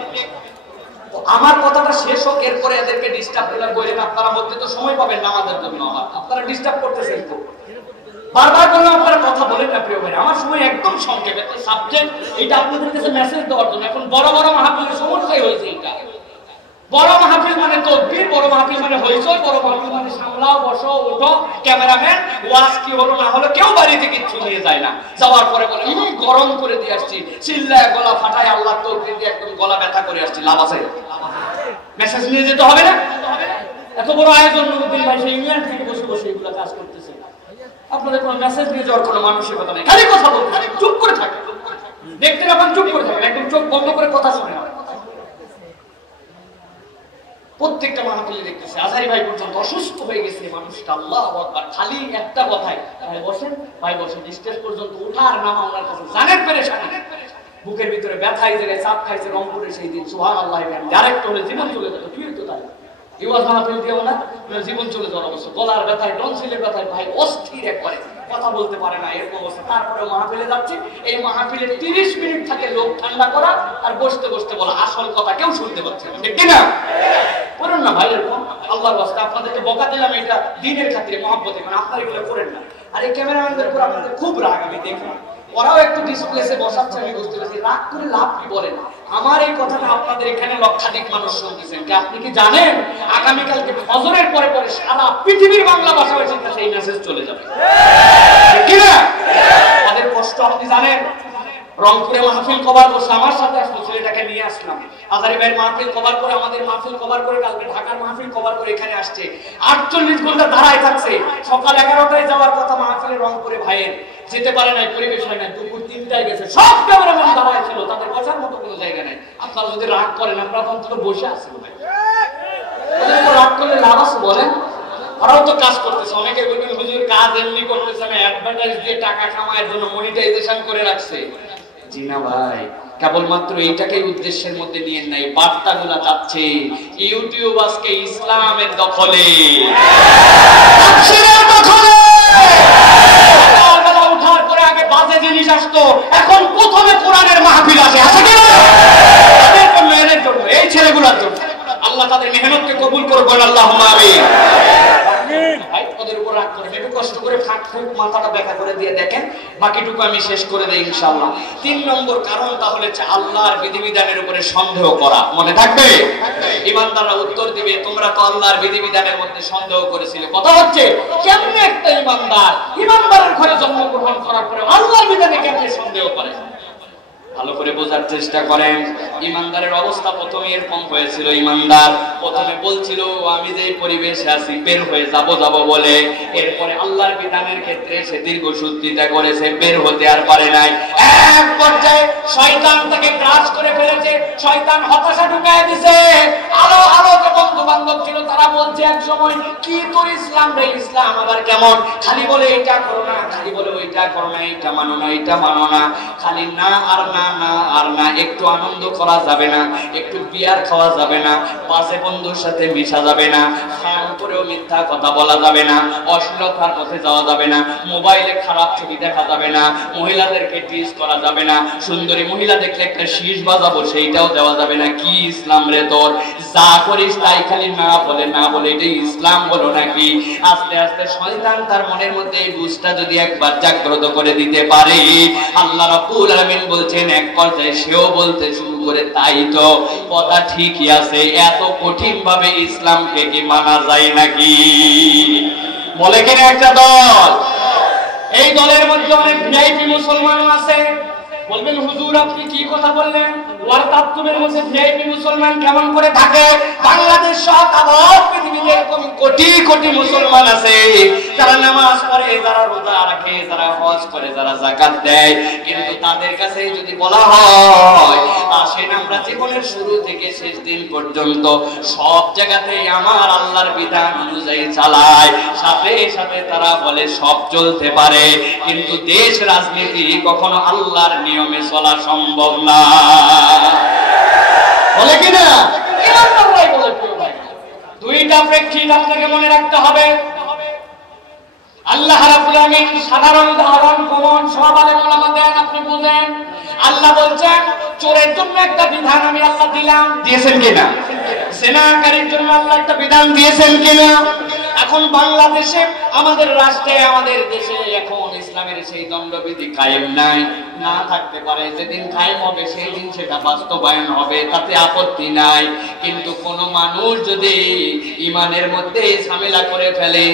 আমার কথাটা শেষ হোক, এরপরে এদেরকে ডিস্টার্ব করেন। আপনারা মধ্যে তো সময় পাবেন না আমাদের জন্য, আপনারা ডিস্টার্ব করতেছেন তো বারবার করে। আপনারা কথা বলেন না প্রিয় ভাই, আমার সময় একদম সংক্ষেপে। তো সাবজেক্ট এটা আপনাদের কাছে মেসেজ দেওয়ার জন্য। এখন বড় বড় মাহফিলের সমস্যাই হয়েছে এটা। বড় মাহফিল মানে তকবীর, বড় মাহফিল মানে হইচই, বড় মাহফিল মানে সামলাও, বসো, ওঠো, ক্যামেরাম্যান, ওয়াজ কি হলো না হলো কেউ বাড়িতে কিচ্ছু নিয়ে যায় না। যাওয়ার পরে বলে গরম করে দিয়ে আসছি, চিল্লায় গলা ফাটায় আল্লাহ তকবীর দিয়ে একদম গলা ব্যথা করে আসছি। লাভ আছে? মেসেজ নিয়ে যেতে হবে না? এত বড় আয়োজন নুরুদ্দিন ভাই সেই ইংল্যান্ড থেকে বসে বসে এগুলো কাজ করতেছে। আপনাদের কোনো মেসেজ নিয়ে যাওয়ার কোনো মানসিকতা নেই, খালি কথা বলতে, চুপ করে থাকে। দেখতে পাবেন চুপ করে থাকেন, একদম চোখ বন্ধ করে কথা শুনে। প্রত্যেকটা মাহফিলে দেখতেছে আজহারি ভাই পর্যন্ত অসুস্থ হয়ে গেছে মানুষটা। আল্লাহু আকবার। খালি একটা কথাই, ভাই বসেন, ভাই বসেন, স্টেজ পর্যন্ত ওঠার নামা ওনার কাছে জানেন পেরেশানি। বুকের ভিতরে ব্যথা, এই জায়গায় চাপ খাইছে রংপুরে সেই দিন। সুবহানাল্লাহ। ডাইরেক্ট হলে জীবন চলে যেত। কি হইতো তাই? ইওয়াজ মাহফিল দিও না, জীবন চলে যাওয়ার অবস্থা। গলার ব্যথায়, টনসিলের ব্যথায় ভাই অস্থির একবারে, কথা বলতে পারে না, এরকম অবস্থা। তারপরে মাহফিলে যাচ্ছে। এই মাহফিলে 30 মিনিট থাকে লোক ঠান্ডা করা আর বসতে বসতে বলা আসল কথা কেউ শুনতে পাচ্ছে না, ঠিক কিনা? করেন না ভাই এরকম। আল্লাহর ওয়াস্তে আপনাদেরকে বকা দিলাম, এটা দ্বীনের খাতিরে, মহব্বতে, মানে আপনারা এগুলো করেন না। আর এই ক্যামেরাম্যানদের উপর আপনাদের খুব রাগ আমি দেখি। ওরাও একটু ডিসপ্লেসে বসাচ্ছে, আমি বুঝতে পারছি। রাগ করে লাভ কি বলেন? আমার এই কথাটা আপনাদের এখানে লক্ষাধিক মানুষ শুনতেছেন। আপনি কি জানেন আগামীকালকে ফজরের পরে পরে সারা পৃথিবীর বাংলা ভাষাভাষীর কাছে এই মেসেজ চলে যাবে, ঠিক না? তাদের কষ্ট আপনি জানেন। রংপুরে মাহফিল কভার করছে, আমার সাথে আসলো, ছেলেটাকে নিয়ে আসলাম। আজহারি ভাইয়ের মাহফিল কভার করে, আমাদের মাহফিল কভার করে, কালকে ঢাকার মাহফিল কভার করে এখানে আসছে। 48 ঘন্টা দাঁড়ায় থাকছে। সকাল 11টায় যাওয়ার কথা মাহফিলে রংপুরে ভাইয়ের, যেতে পারে নাই, পরিবেশ হয় না। দুপুর 3টায় গেছে। সব ক্যামেরাম্যান দাঁড়ায় ছিল, তাদের বসার মতো কোনো জায়গা নাই। আপনারা যদি রাগ করেন, আপনারা অন্তত বসে আছেন ভাই। রাগ করলে লাভ আছে বলেন? ওরাও তো কাজ করতেছে। অনেকে বলবেন হুজুর কাজ এমনি করতেছে না, অ্যাডভার্টাইজ দিয়ে টাকা কামানোর জন্য মনিটাইজেশন করে রাখছে। জি না ভাই, কেবলমাত্র এইটাকেই উদ্দেশ্যের মধ্যে নিয়ে নাই। বার্তাগুলা যাচ্ছে ইউটিউব আজকে ইসলামের দখলে, উঠার পরে আগে বাজে জিনিস আসতো, এখন প্রথমে কোরআনের মাহফিল আসে। এই ছেলেগুলার জন্য আল্লাহ তাদের মেহনতকে কবুল করবেন। আল্লাহুম্মা আমিন। ভাই ওদের উপর রাগ করেন, একটু কষ্ট করে ফাঁক ফুক মাথাটা ব্যাখ্যা করে দিয়ে দেখেন, বাকিটুকু আমি শেষ করে দেই ইনশাআল্লাহ। 3 নম্বর কারণ তাহলে হচ্ছে আল্লাহর বিধিবিধানের উপরে সন্দেহ করা। মনে থাকবে? ঈমানদাররা উত্তর দিবে তোমরা তো আল্লাহর বিধিবিধানের মধ্যে সন্দেহ করেছিলে। কথা হচ্ছে কেমনে একটা ঈমানদারের ঘরে জন্মগ্রহণ করার পরে আল্লাহর বিধানে কেমনে সন্দেহ করে? ভালো করে বোঝার চেষ্টা করেন। ঈমানদারের অবস্থা প্রথমে এরকম হয়েছিল। ঈমানদার প্রথমে বলছিল আমি যে পরিবেশে আছি বের হয়ে যাব বলে, এরপরে আল্লাহর বিধানের ক্ষেত্রে সে দীর্ঘসূত্রিতা করেছে, বের হতে আর পারে নাই। এক পর্যায়ে শয়তান তাকে গ্রাস করে ফেলেছে, শয়তান হতাশা ঢুকায় দিছে। আলো আলো যে বন্ধু বান্ধব ছিল তারা বলছে এক সময়, কি তোর ইসলাম রে, ইসলাম আবার কেমন? খালি বলে এটা করো না, খালি বলে ওইটা করো না, এটা মানো না, এটা মানো না, খালি না আর না না আর না, একটু আনন্দ করা যাবে না, একটু বিয়ার খাওয়া যাবে না, পাশে বন্ধুর সাথে মিশা যাবে না, খাওয়ার উপরেও মিথ্যা কথা বলা যাবে না, অশ্লীলতার পথে যাওয়া যাবে না, মোবাইলে খারাপ ছবি দেখা যাবে না, মহিলাদেরকে টিজ করা যাবে না, সুন্দরী মহিলা দেখলে একটা শীষ বাজাবো সেইটাও দেওয়া যাবে না। কি ইসলাম রে তোর? যা করিস তাই খালি না বলে না বলে এটাই ইসলাম হলো নাকি? আস্তে আস্তে শয়তান তার মনের মধ্যে এই বুঝটা যদি একবার জাগ্রত করে দিতে পারে, আল্লাহ রাব্বুল আলামিন বলছেন এক পর্যায়ে সেও বলতে শুরু করে, তাই তো কথা ঠিকই আছে, এত কঠিন ভাবে ইসলামকে কি মানা যায় নাকি? বলে কিনা একটা দল, এই দলের মধ্যে অনেক ভিআইপি মুসলমানও আছে। বলবেন হুজুর আপনি কি কথা বললেন? ওয়ারতাতুমের মধ্যে ভিআইপি মুসলমান কেমন করে থাকে? বাংলাদেশ সহ আবার পৃথিবীতে এরকম কোটি কোটি মুসলমান আছে যারা নামাজ পড়ে, যারা রোজা রাখে, যারা হজ করে, যারা যাকাত দেয়, কিন্তু তাদের কাছে যদি বলা হয় আসেন আমরা জীবনের শুরু থেকে শেষ দিন পর্যন্ত সব জায়গাতেই আমার আল্লাহর বিধান অনুযায়ী চালায়, সাথে সাথে তারা বলে সব চলতে পারে, কিন্তু দেশ রাজনীতি কখনো আল্লাহর নিয়মে চলা সম্ভব না। বলে কিনা? দুইটা প্রেক্ষিত আপনাকে মনে রাখতে হবে। আল্লাহ রাব্বুল আলামিন সাধারণ উদাহরণ কমন সব আলেম ওলামা দেন, আপনি বুঝেন। আল্লাহ বলছেন চোরের জন্য একটা বিধান আমি আল্লাহ দিলাম, দিয়েছেন কিনা? জেনাকারীর জন্য আল্লাহ একটা বিধান দিয়েছেন কিনা? এখন বাংলাদেশে আমাদের রাষ্ট্রে আমাদের দেশে এখন ইসলামের সেই দণ্ডবিধি কায়েম নাই, না থাকতে পারে, যেদিন কায়েম হবে সেই দিন সেটা বাস্তবায়ন হবে, তাতে আপত্তি নাই। কিন্তু কোন মানুষ যদি ইমানের মধ্যে ঝামেলা করে ফেলে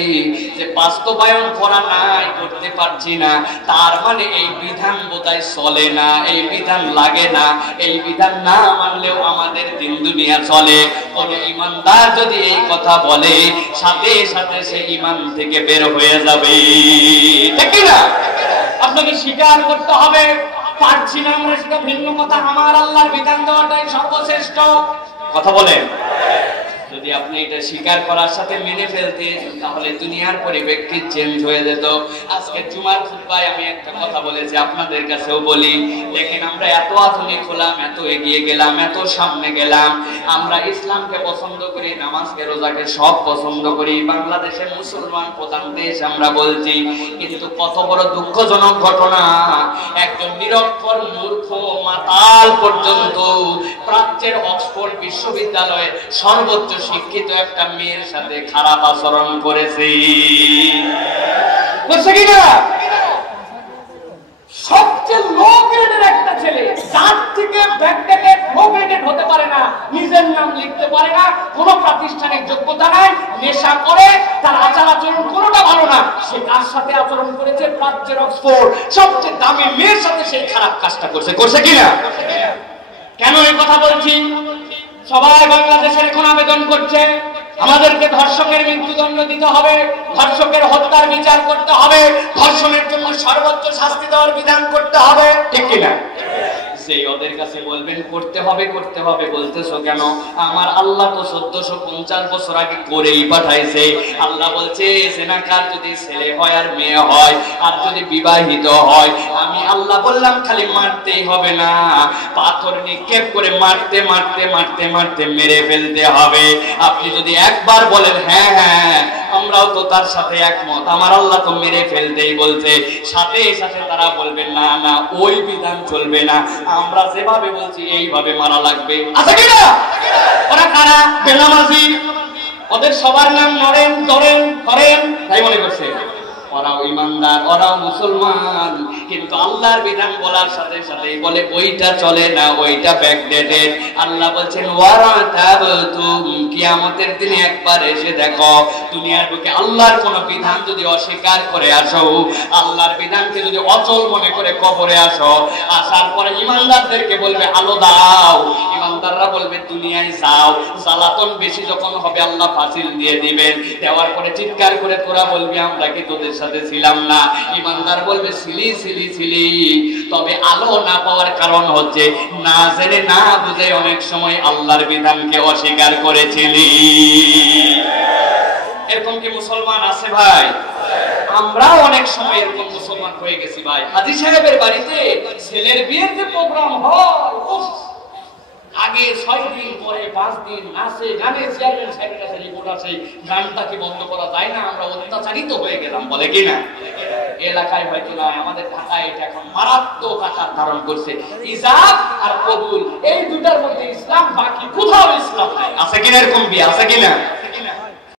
যে বাস্তবায়ন করা নাই, করতে পারছি না, তার মানে এই বিধান বোধহয় চলে না, এই বিধান লাগে না, এই বিধান না মানলেও আমাদের দিন দুনিয়া চলে। কোন ইমানদার যদি এই কথা বলে সাথে সাথে সে ইমান থেকে বের হয়ে যাবে, ঠিক না? আপনাকে স্বীকার করতে হবে, পারছি না আমরা সেটা ভিন্ন কথা, আমার আল্লাহর বিধান দেওয়াটাই সর্বশ্রেষ্ঠ। কথা বলেন, যদি আপনি এটা স্বীকার করার সাথে মেনে ফেলতেন তাহলে দুনিয়ার পরিপ্রেক্ষিত চেঞ্জ হয়ে যেত। আজকে জুমার খুতবায় আমি একটা কথা বলেছি, আপনাদের কাছেও বলি, দেখেন আমরা এত আধুনিক হলাম, এত এগিয়ে গেলাম, এত সামনে গেলাম, আমরা ইসলামকে পছন্দ করি, নামাজকে রোজাকে সব পছন্দ করি, বাংলাদেশের মুসলমান প্রধান দেশ আমরা বলছি, কিন্তু কত বড় দুঃখজনক ঘটনা, একজন নিরক্ষর মূর্খ মাতাল পর্যন্ত প্রাচ্যের অক্সফোর্ড বিশ্ববিদ্যালয়ে সর্বোচ্চ শিক্ষিত একটা মেয়ের সাথে খারাপ আচরণ করেছে। করছে কিনা? সবচেয়ে লো গ্রেডের একটা ছেলে, যার থেকে ব্যাকডেটেড লো গ্রেডেড হতে পারে না, নিজের নাম লিখতে পারে না, কোনো প্রাতিষ্ঠানিক যোগ্যতা নাই, নেশা করে, তার আচার আচরণ কোনোটা ভালো না, সে কার সাথে আচরণ করেছে? প্রাচ্যের অক্সফোর্ড সবচেয়ে দামি মেয়ের সাথে সেই খারাপ কাজটা করছে। করছে কিনা? কেন এই কথা বলছি? সবাই বাংলাদেশের এখন আবেদন করছে আমাদেরকে ধর্ষকের মৃত্যুদণ্ড দিতে হবে, ধর্ষকের হত্যার বিচার করতে হবে, ধর্ষণের জন্য সর্বোচ্চ শাস্তি দেওয়ার বিধান করতে হবে, ঠিক কিনা? সেই ওদের কাছে বলবেন করতে হবে করতে হবে বলতেছো কেন? আমার আল্লাহ তো 1450 বছর আগে করেই পাঠাইছে। আল্লাহ বলছে জেনাকার যদি ছেলে হয় আর মেয়ে হয় আর যদি বিবাহিত হয়, আমি আল্লাহ বললাম খালি মারতেই হবে না, পাথর নিক্ষেপ করে মারতে মারতে মারতে মারতে মেরে ফেলতে হবে। আপনি যদি একবার বলেন হ্যাঁ হ্যাঁ আমরাও তো তার সাথে একমত, আমার আল্লাহ তো মেরে ফেলতেই বলছে, সাথে সাথে তারা বলবেন না না ওই বিধান চলবে না, আমরা যেভাবে বলছি এইভাবে মারা লাগবে। আচ্ছা কিনা? ওরা কারা? বেনামাজি, ওদের সবার নাম নরেন ধরেন করেন, তাই মনে করছে ওরাও ইমানদার, ওরাও মুসলমান, কিন্তু আল্লাহর বিধান বলার সাথে সাথে বলে ওইটা চলে না, ওইটা ব্যাকডেটেড। আল্লাহ বলছেন ওয়ারা তাবতুম, কিয়ামতের দিনে একবার এসে দেখো দুনিয়ার বুকে আল্লাহর কোন বিধান যদি অস্বীকার করে আসো, আল্লাহর বিধানকে যদি অচল মনে করে কবরে আসো, আসার পরে ইমানদারদেরকে বলবে আলো দাও, ইমানদাররা বলবে দুনিয়ায় যাও, জ্বালাতন বেশি যখন হবে আল্লাহ ফাসিল দিয়ে দিবেন, দেওয়ার পরে চিৎকার করে তোরা বলবি আমরা কি তোদের সাথে ছিলাম না? ইমানদার বলবে ছিলি ছিলি ছিলি, তবে আলো না পাওয়ার কারণ হচ্ছে না জেনে না বুঝে অনেক সময় আল্লাহর বিধানকে অস্বীকার করেছিলি। এরকম কি মুসলমান আছে ভাই? আমরাও অনেক সময় এরকম মুসলমান হয়ে গেছি ভাই। হাজী সাহেবের বাড়িতে ছেলের বিয়ের যে প্রোগ্রাম হয়, আগে 6 দিন পরে 5 দিন নাচে গানে, চেয়ারম্যান সাহেবের কাছে রিপোর্ট আছে, গানটাকে বন্ধ করা যায় না, আমরা অত্যাচারিত হয়ে গেলাম, বলে কি না? এলাকায় হয়তো না, আমাদের ঢাকায় এটা এখন মারাত্মক আকার ধারণ করছে। ইজাব আর কবুল এই দুটার মধ্যে ইসলাম, বাকি কোথাও ইসলাম নাই। আছে কিনা এরকম বিয়ে? আছে কিনা?